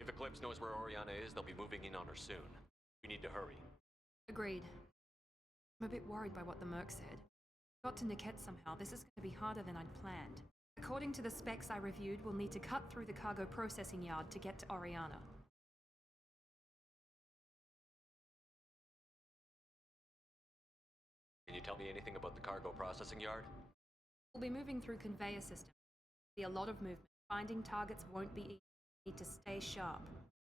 If Eclipse knows where Oriana is, they'll be moving in on her soon. We need to hurry. Agreed. I'm a bit worried by what the Merc said. Got to Niket somehow. This is going to be harder than I'd planned. According to the specs I reviewed, we'll need to cut through the cargo processing yard to get to Oriana. Can you tell me anything about the cargo processing yard? We'll be moving through conveyor systems. Be a lot of movement. Finding targets won't be easy. Need to stay sharp.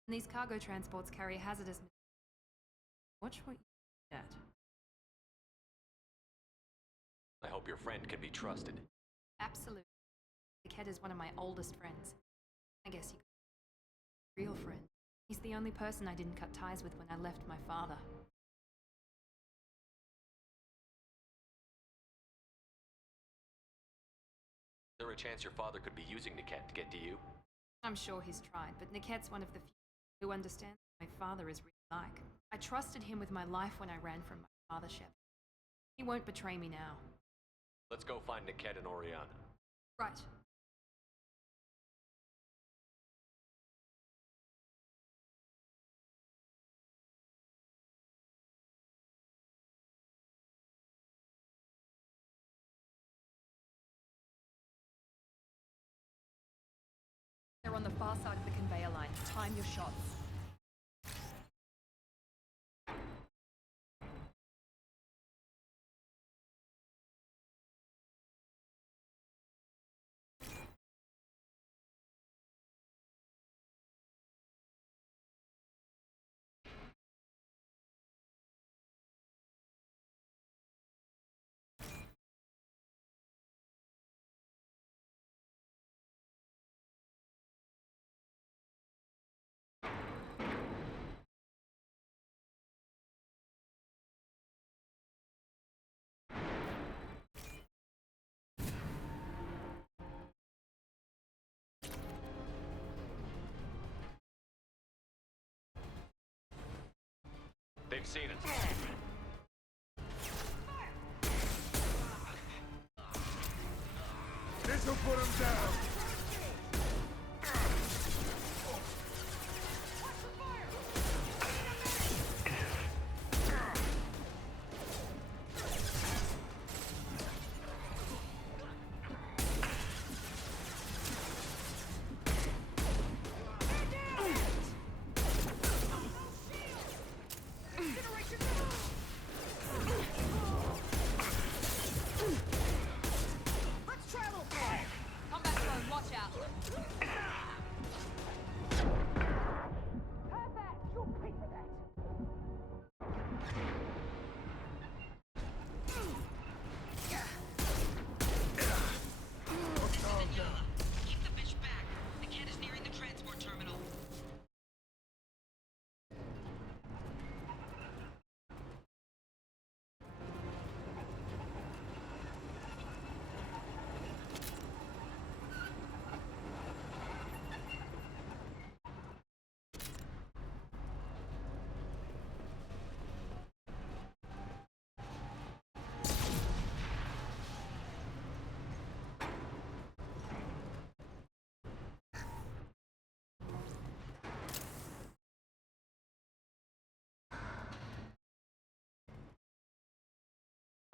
And these cargo transports carry hazardous materials. Watch what you do at. I hope your friend can be trusted. Absolutely. Niket is one of my oldest friends. I guess you could. Real friend. He's the only person I didn't cut ties with when I left my father. Is there a chance your father could be using Niket to get to you? I'm sure he's tried, but Niket's one of the few who understands what my father is really like. I trusted him with my life when I ran from my father, Shep. He won't betray me now. Let's go find Niket and Oriana. Right. They're on the far side of the conveyor line. Time your shots. They've seen it. This'll put him down!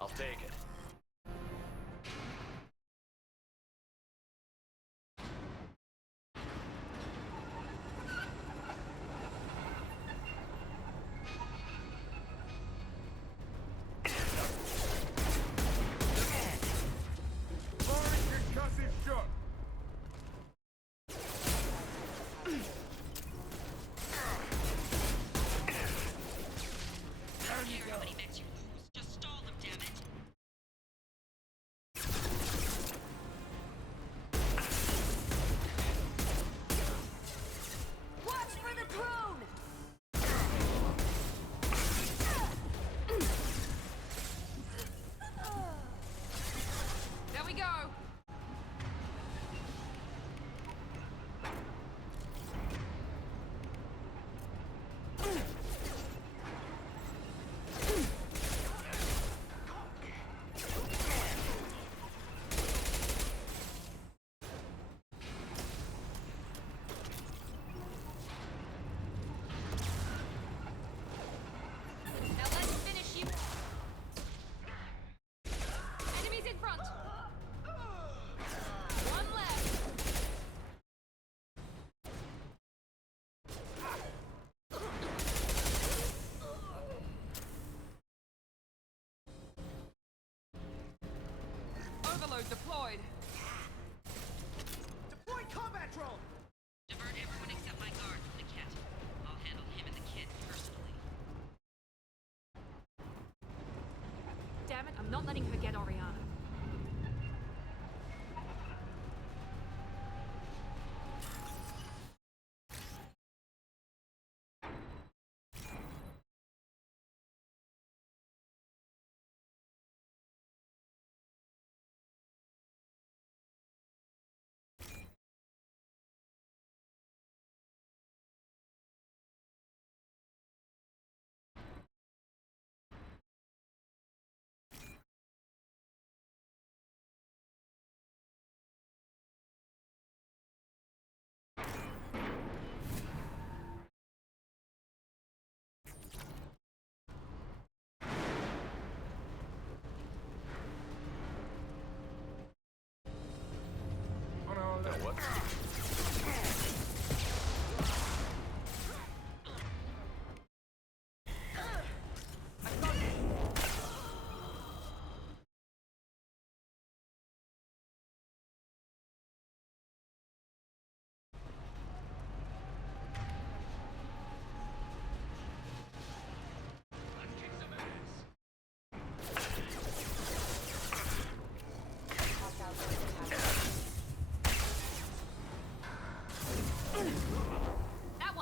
I'll take it.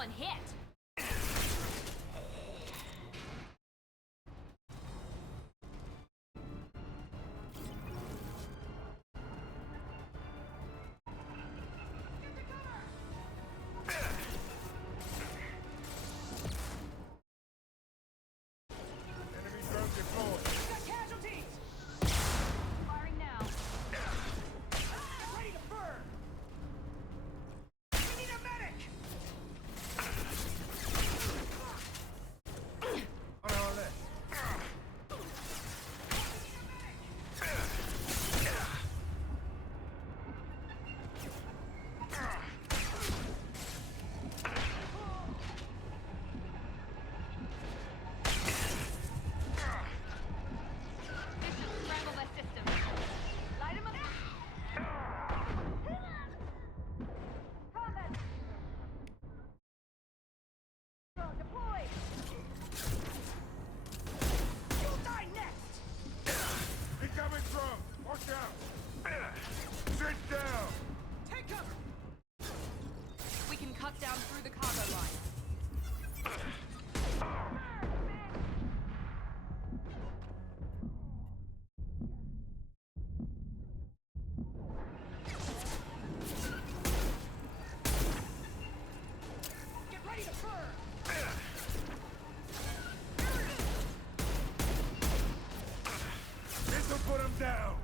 Someone hit! Enemy drone deployed. Got casualties! Firing now. Get ready to burn! We need a medic! On our left. Scramble that system. Light him up! Combat! Drone deployed! You'll die next! Incoming drone! Watch out! Sit down! Take cover! We can cut down through the cargo line. Get ready to burn! This'll put him down!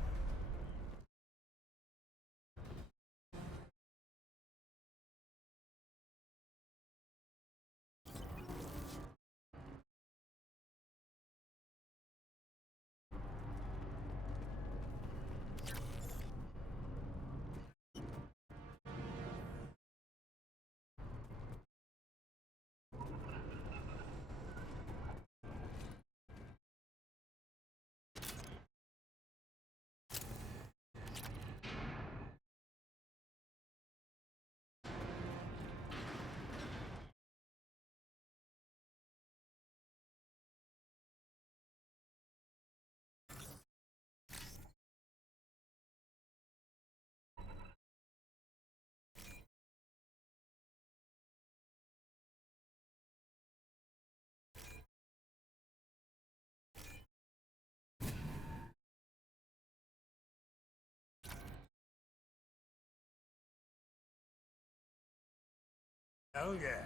Oh yeah.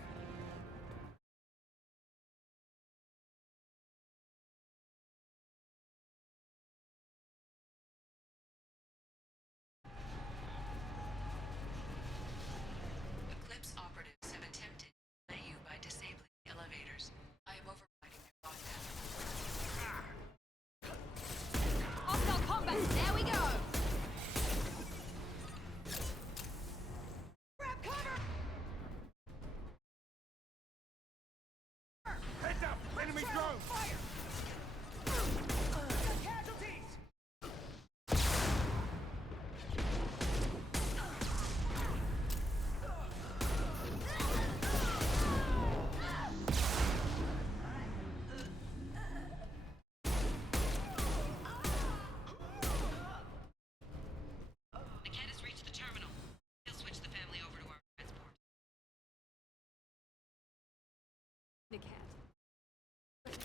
Eclipse operatives have attempted to delay you by disabling the elevators. I am overriding their lockdown. Hostile combat! There we go! Grab cover! Heads up! Enemy drone! Fire! Got casualties! The cat has reached the terminal. He'll switch the family over to our transport. The cat. But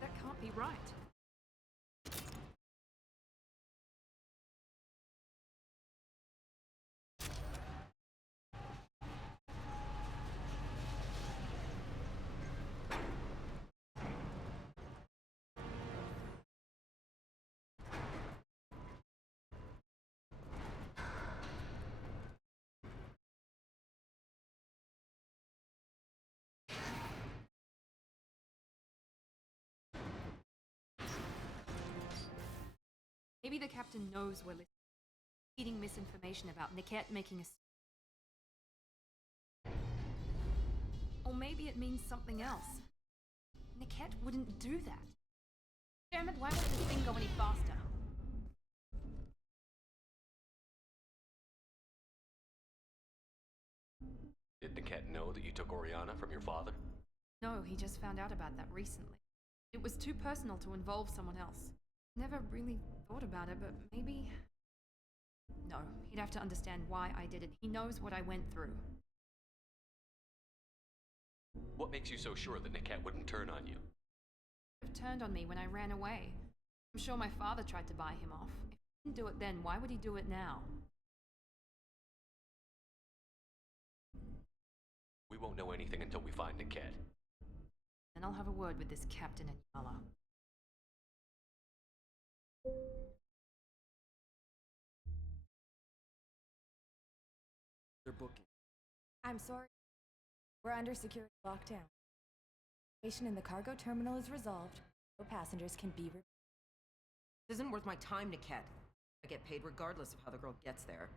that can't be right. Maybe the captain knows we're listening, feeding misinformation about Niket making us. Or maybe it means something else. Niket wouldn't do that. Damn it, why won't this thing go any faster? Did the cat know that you took Oriana from your father? No, he just found out about that recently. It was too personal to involve someone else. Never really thought about it, but maybe... No, he'd have to understand why I did it. He knows what I went through. What makes you so sure that Niket wouldn't turn on you? He turned on me when I ran away. I'm sure my father tried to buy him off. If he didn't do it then, why would he do it now? We won't know anything until we find Niket. Then I'll have a word with this captain in Yala. They're booking. I'm sorry. We're under security lockdown. The situation in the cargo terminal is resolved. No passengers can be removed. This isn't worth my time, Niket. I get paid regardless of how the girl gets there.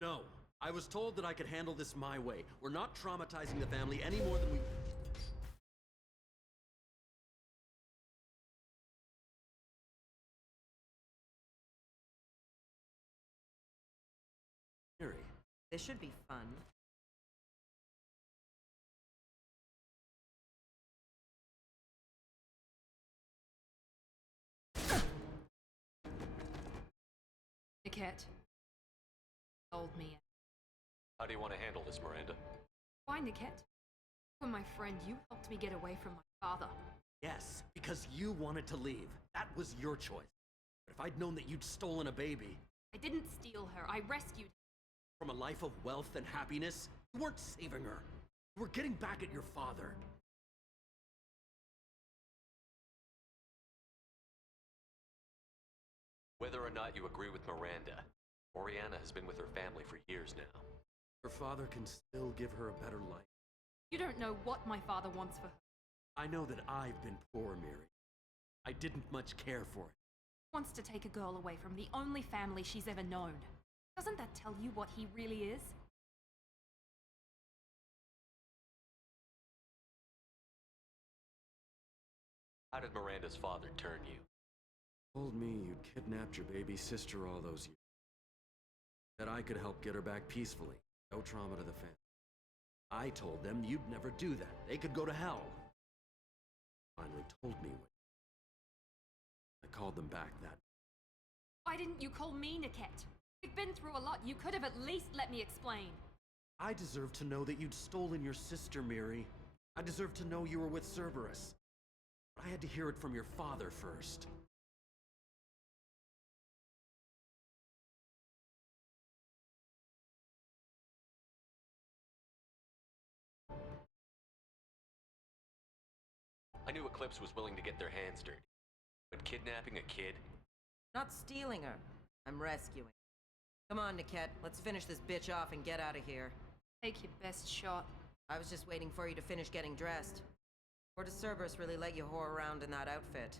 No. I was told that I could handle this my way. We're not traumatizing the family any more than we... Mary. This should be fun. Niket told me. How do you want to handle this, Miranda? Why, Niket? You were my friend. You helped me get away from my father. Yes, because you wanted to leave. That was your choice. But if I'd known that you'd stolen a baby... I didn't steal her. I rescued her. From a life of wealth and happiness, you weren't saving her. You were getting back at your father. Whether or not you agree with Miranda, Oriana has been with her family for years now. Her father can still give her a better life. You don't know what my father wants for her. I know that I've been poor, Mary. I didn't much care for it. He wants to take a girl away from the only family she's ever known. Doesn't that tell you what he really is? How did Miranda's father turn you? Told me you'd kidnapped your baby sister all those years. That I could help get her back peacefully. No trauma to the family. I told them you'd never do that. They could go to hell. Finally told me what. I called them back that. Why didn't you call me, Niket? We've been through a lot. You could have at least let me explain. I deserve to know that you'd stolen your sister, Miri. I deserve to know you were with Cerberus. But I had to hear it from your father first. I knew Eclipse was willing to get their hands dirty. But kidnapping a kid? Not stealing her. I'm rescuing. Come on, Niket. Let's finish this bitch off and get out of here. Take your best shot. I was just waiting for you to finish getting dressed. Or does Cerberus really let you whore around in that outfit?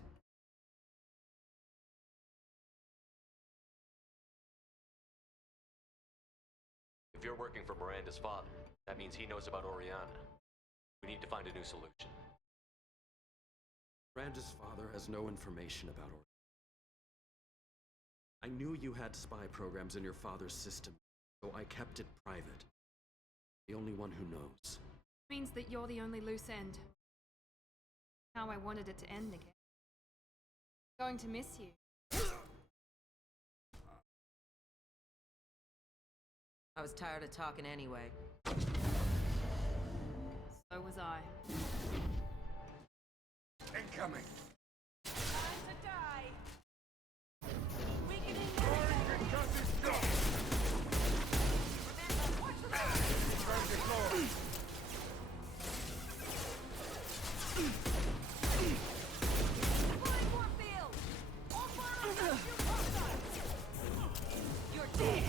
If you're working for Miranda's father, that means he knows about Oriana. We need to find a new solution. Miranda's father has no information about Oriana. I knew you had spy programs in your father's system, so I kept it private. The only one who knows. Means that you're the only loose end. How I wanted it to end again. Going to miss you. I was tired of talking anyway. So was I. Incoming! Time to die! Weakening You're dead!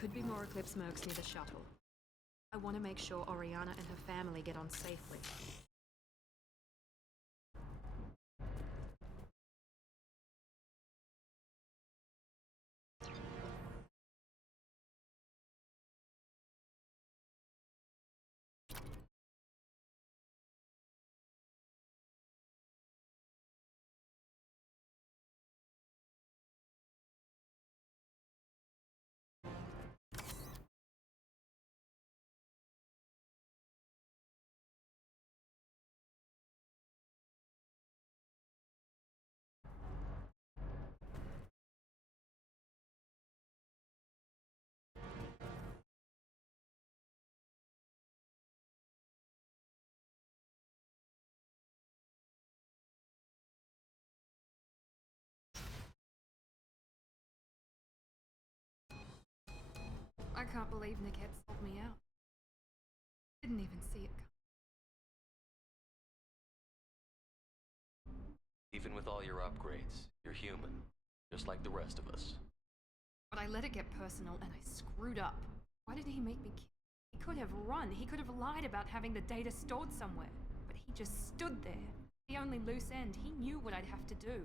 could be more Eclipse mercs near the shuttle. I want to make sure Oriana and her family get on safely. I can't believe Nickette sold me out. Didn't even see it coming. Even with all your upgrades, you're human, just like the rest of us. But I let it get personal and I screwed up. Why did he make me kill? He could have run. He could have lied about having the data stored somewhere. But he just stood there. The only loose end. He knew what I'd have to do.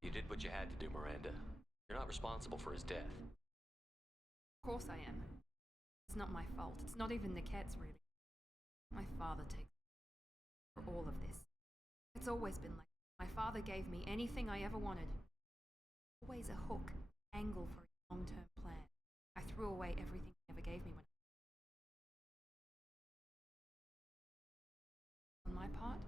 You did what you had to do, Miranda. You're not responsible for his death. Of course I am. It's not my fault. It's not even Nickette's, really. My father takes for all of this. It's always been like that. My father gave me anything I ever wanted. Always a hook, angle for a long-term plan. I threw away everything he ever gave me when on my part.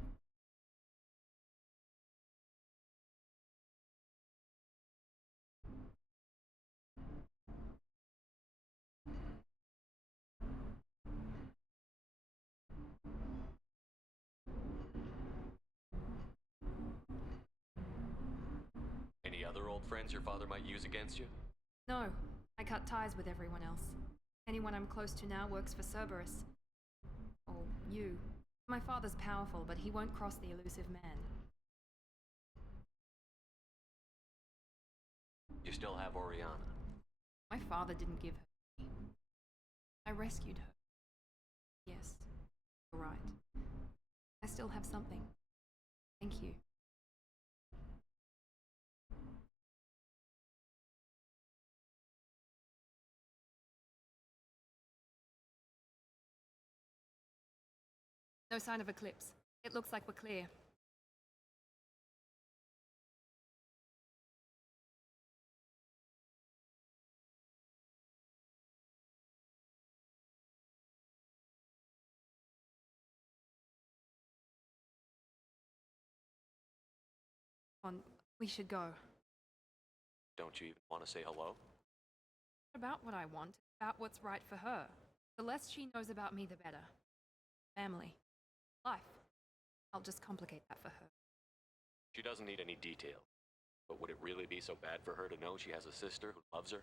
Any other old friends your father might use against you? No, I cut ties with everyone else. Anyone I'm close to now works for Cerberus. Or you. My father's powerful, but he won't cross the elusive man. You still have Oriana. My father didn't give her to me. I rescued her. Yes, you're right. I still have something. Thank you. No sign of Eclipse. It looks like we're clear. We should go. Don't you even want to say hello? About what I want, about what's right for her. The less she knows about me, the better. Family. Life. I'll just complicate that for her. She doesn't need any detail. But would it really be so bad for her to know she has a sister who loves her?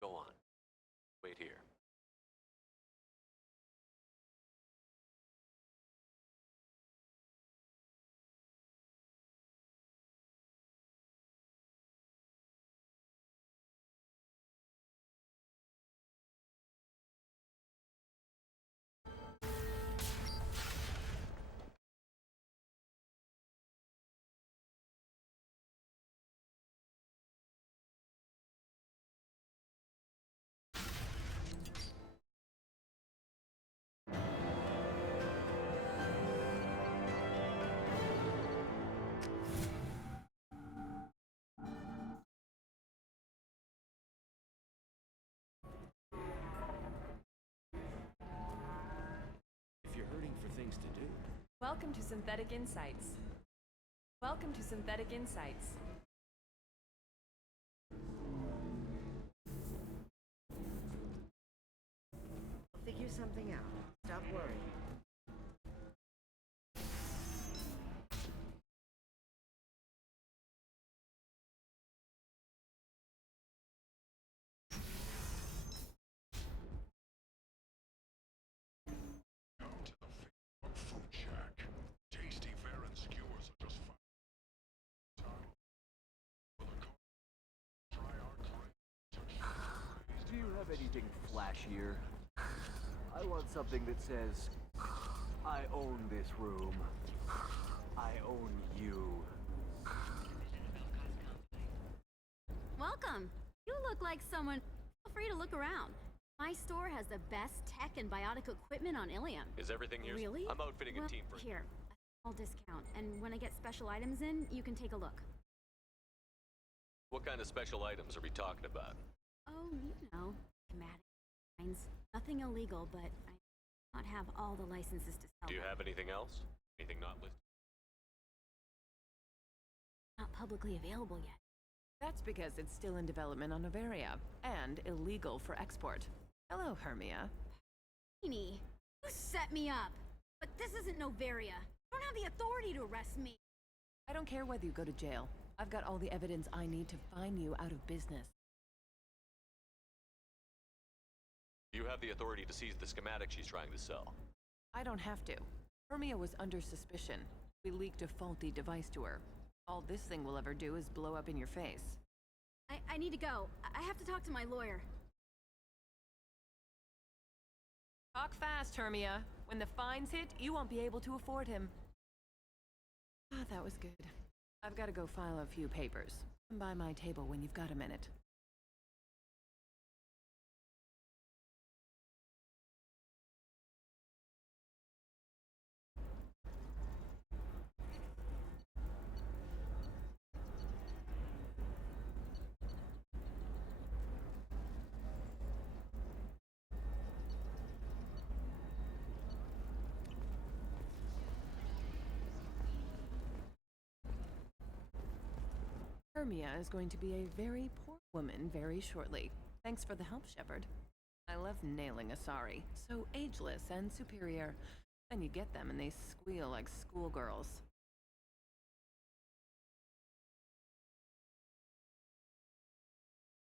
Go on. Wait here. If you're hurting for things to do. Welcome to Synthetic Insights. Welcome to Synthetic Insights. I'll figure something out. Stop worrying. anything flashier. I want something that says, I own this room. I own you. Welcome. You look like someone. Feel free to look around. My store has the best tech and biotic equipment on Illium. Is everything here? Really? I'm outfitting Well, a team for here, a small discount, and when I get special items in, you can take a look. What kind of special items are we talking about? Oh, you know, schematic signs. Nothing illegal, but I do not have all the licenses to sell. Do you have anything else? Anything not listed? Not publicly available yet. That's because it's still in development on Novaria, and illegal for export. Hello, Hermia. Beanie, you set me up. But this isn't Novaria. You don't have the authority to arrest me. I don't care whether you go to jail. I've got all the evidence I need to fine you out of business. You have the authority to seize the schematic she's trying to sell. I don't have to. Hermia was under suspicion. We leaked a faulty device to her. All this thing will ever do is blow up in your face. I need to go. I have to talk to my lawyer. Talk fast, Hermia. When the fines hit, you won't be able to afford him. Ah, that was good. I've got to go file a few papers. Come by my table when you've got a minute. Hermia is going to be a very poor woman very shortly. Thanks for the help, Shepard. I love nailing Asari. So ageless and superior. Then you get them and they squeal like schoolgirls.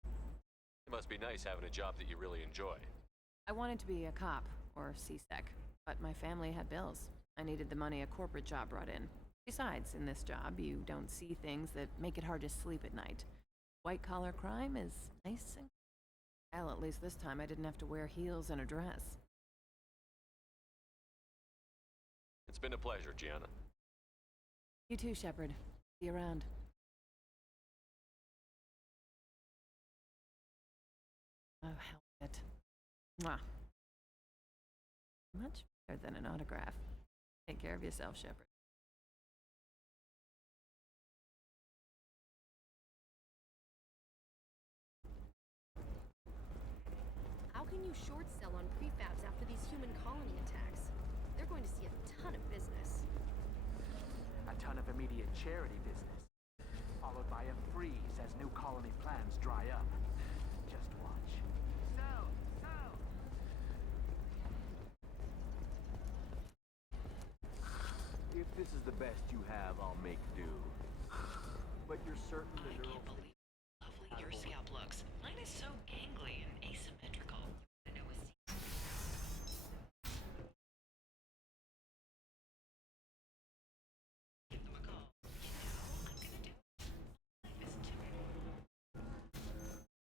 It must be nice having a job that you really enjoy. I wanted to be a cop, or CSEC, but my family had bills. I needed the money a corporate job brought in. Besides, in this job, you don't see things that make it hard to sleep at night. White-collar crime is nice and... Well, at least this time I didn't have to wear heels and a dress. It's been a pleasure, Gianna. You too, Shepard. See you around. Oh, hell with it. Mwah. Much better than an autograph. Take care of yourself, Shepard. How can you short sell on prefabs after these human colony attacks? They're going to see a ton of business. A ton of immediate charity business, followed by a freeze as new colony plans dry up. Just watch. Sell! Sell! If this is the best you have, I'll make do. But you're certain that I can't believe how lovely your scalp looks. Mine is so gangly and asymmetrical. I know a give them a call. You know, I'm gonna do. Listen to me.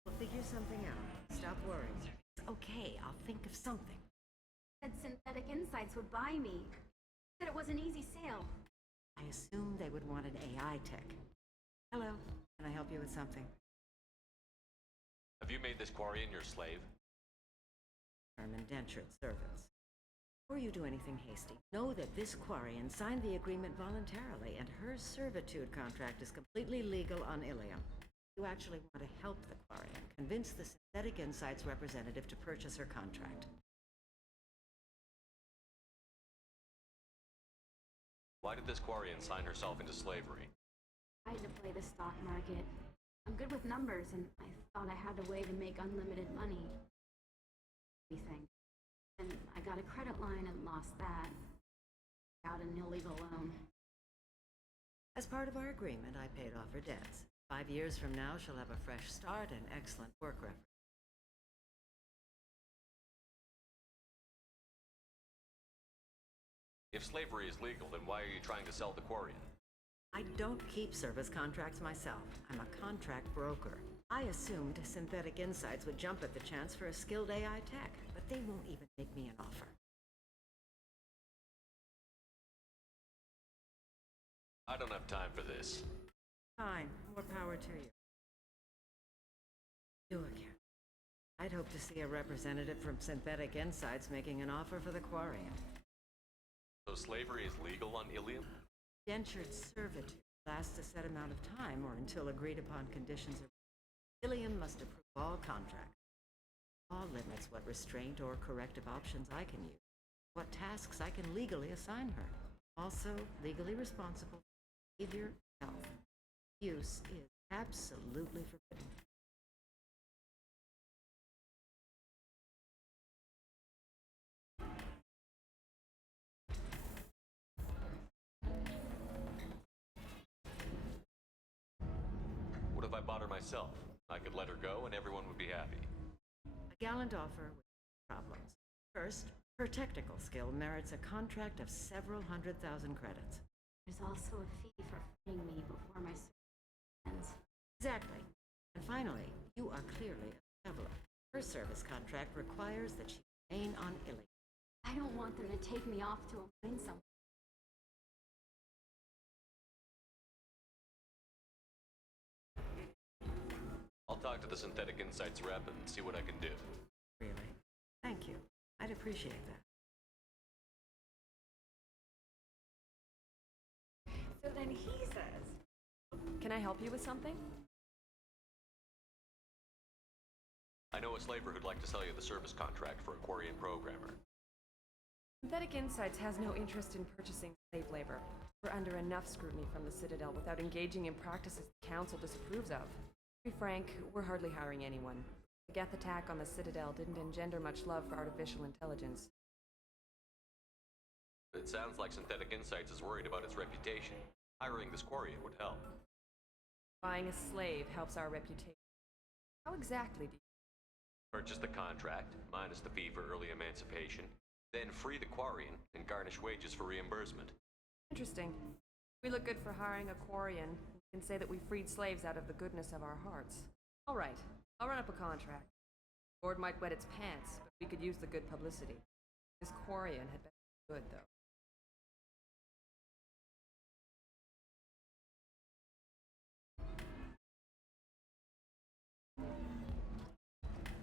We'll figure something out. Stop worrying. It's okay, I'll think of something. Said Synthetic Insights would buy me. Said it was an easy sale. I assumed they would want an AI tech. Hello, can I help you with something? Have you made this Quarian your slave? Term indentured servants. Before you do anything hasty, know that this Quarian signed the agreement voluntarily, and her servitude contract is completely legal on Illium. You actually want to help the Quarian convince the Synthetic Insights representative to purchase her contract. Why did this Quarian sign herself into slavery? I had to play the stock market. I'm good with numbers, and I thought I had a way to make unlimited money. Everything. And I got a credit line and lost that. Got an illegal loan. As part of our agreement, I paid off her debts. 5 years from now, she'll have a fresh start and excellent work record. If slavery is legal, then why are you trying to sell the Quarian? I don't keep service contracts myself. I'm a contract broker. I assumed Synthetic Insights would jump at the chance for a skilled AI tech, but they won't even make me an offer. I don't have time for this. Fine, more power to you. You again. I'd hope to see a representative from Synthetic Insights making an offer for the Quarian. So slavery is legal on Illium? Indentured servitude lasts a set amount of time or until agreed upon conditions are. Illium must approve all contracts. Law limits what restraint or corrective options I can use, what tasks I can legally assign her. Also, legally responsible for behavior and health. Use is absolutely forbidden. What if I bought her myself? I could let her go and everyone would be happy. A gallant offer with problems. First, her technical skill merits a contract of several 100,000 credits. There's also a fee for freeing me before my service ends. Exactly. And finally, you are clearly a traveler. Her service contract requires that she remain on Illium. I don't want them to take me off to a mine somewhere. I'll talk to the Synthetic Insights rep and see what I can do. Really? Thank you. I'd appreciate that. So then he says, Can I help you with something? I know a slaver who'd like to sell you the service contract for a Quarian programmer. Synthetic Insights has no interest in purchasing slave labor. We're under enough scrutiny from the Citadel without engaging in practices the Council disapproves of. To be frank, we're hardly hiring anyone. The Geth attack on the Citadel didn't engender much love for artificial intelligence. It sounds like Synthetic Insights is worried about its reputation. Hiring this Quarian would help. Buying a slave helps our reputation. How exactly do you... Purchase the contract, minus the fee for early emancipation, then free the Quarian and garnish wages for reimbursement. Interesting. We look good for hiring a Quarian. We can say that we freed slaves out of the goodness of our hearts. All right, I'll run up a contract. The board might wet its pants, but we could use the good publicity. This Quarian had better be good, though.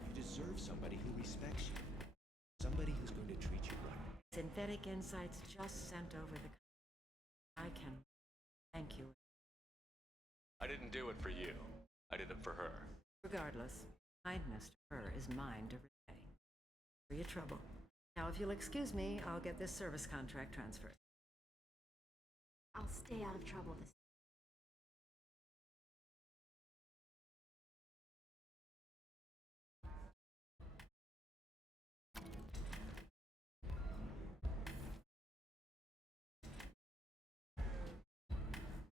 You deserve somebody who respects you. Somebody who's going to treat you right. Synthetic Insights just sent over the. I can thank you. I didn't do it for you. I did it for her. Regardless, kindness to her is mine to repay. For your trouble. Now, if you'll excuse me, I'll get this service contract transferred. I'll stay out of trouble this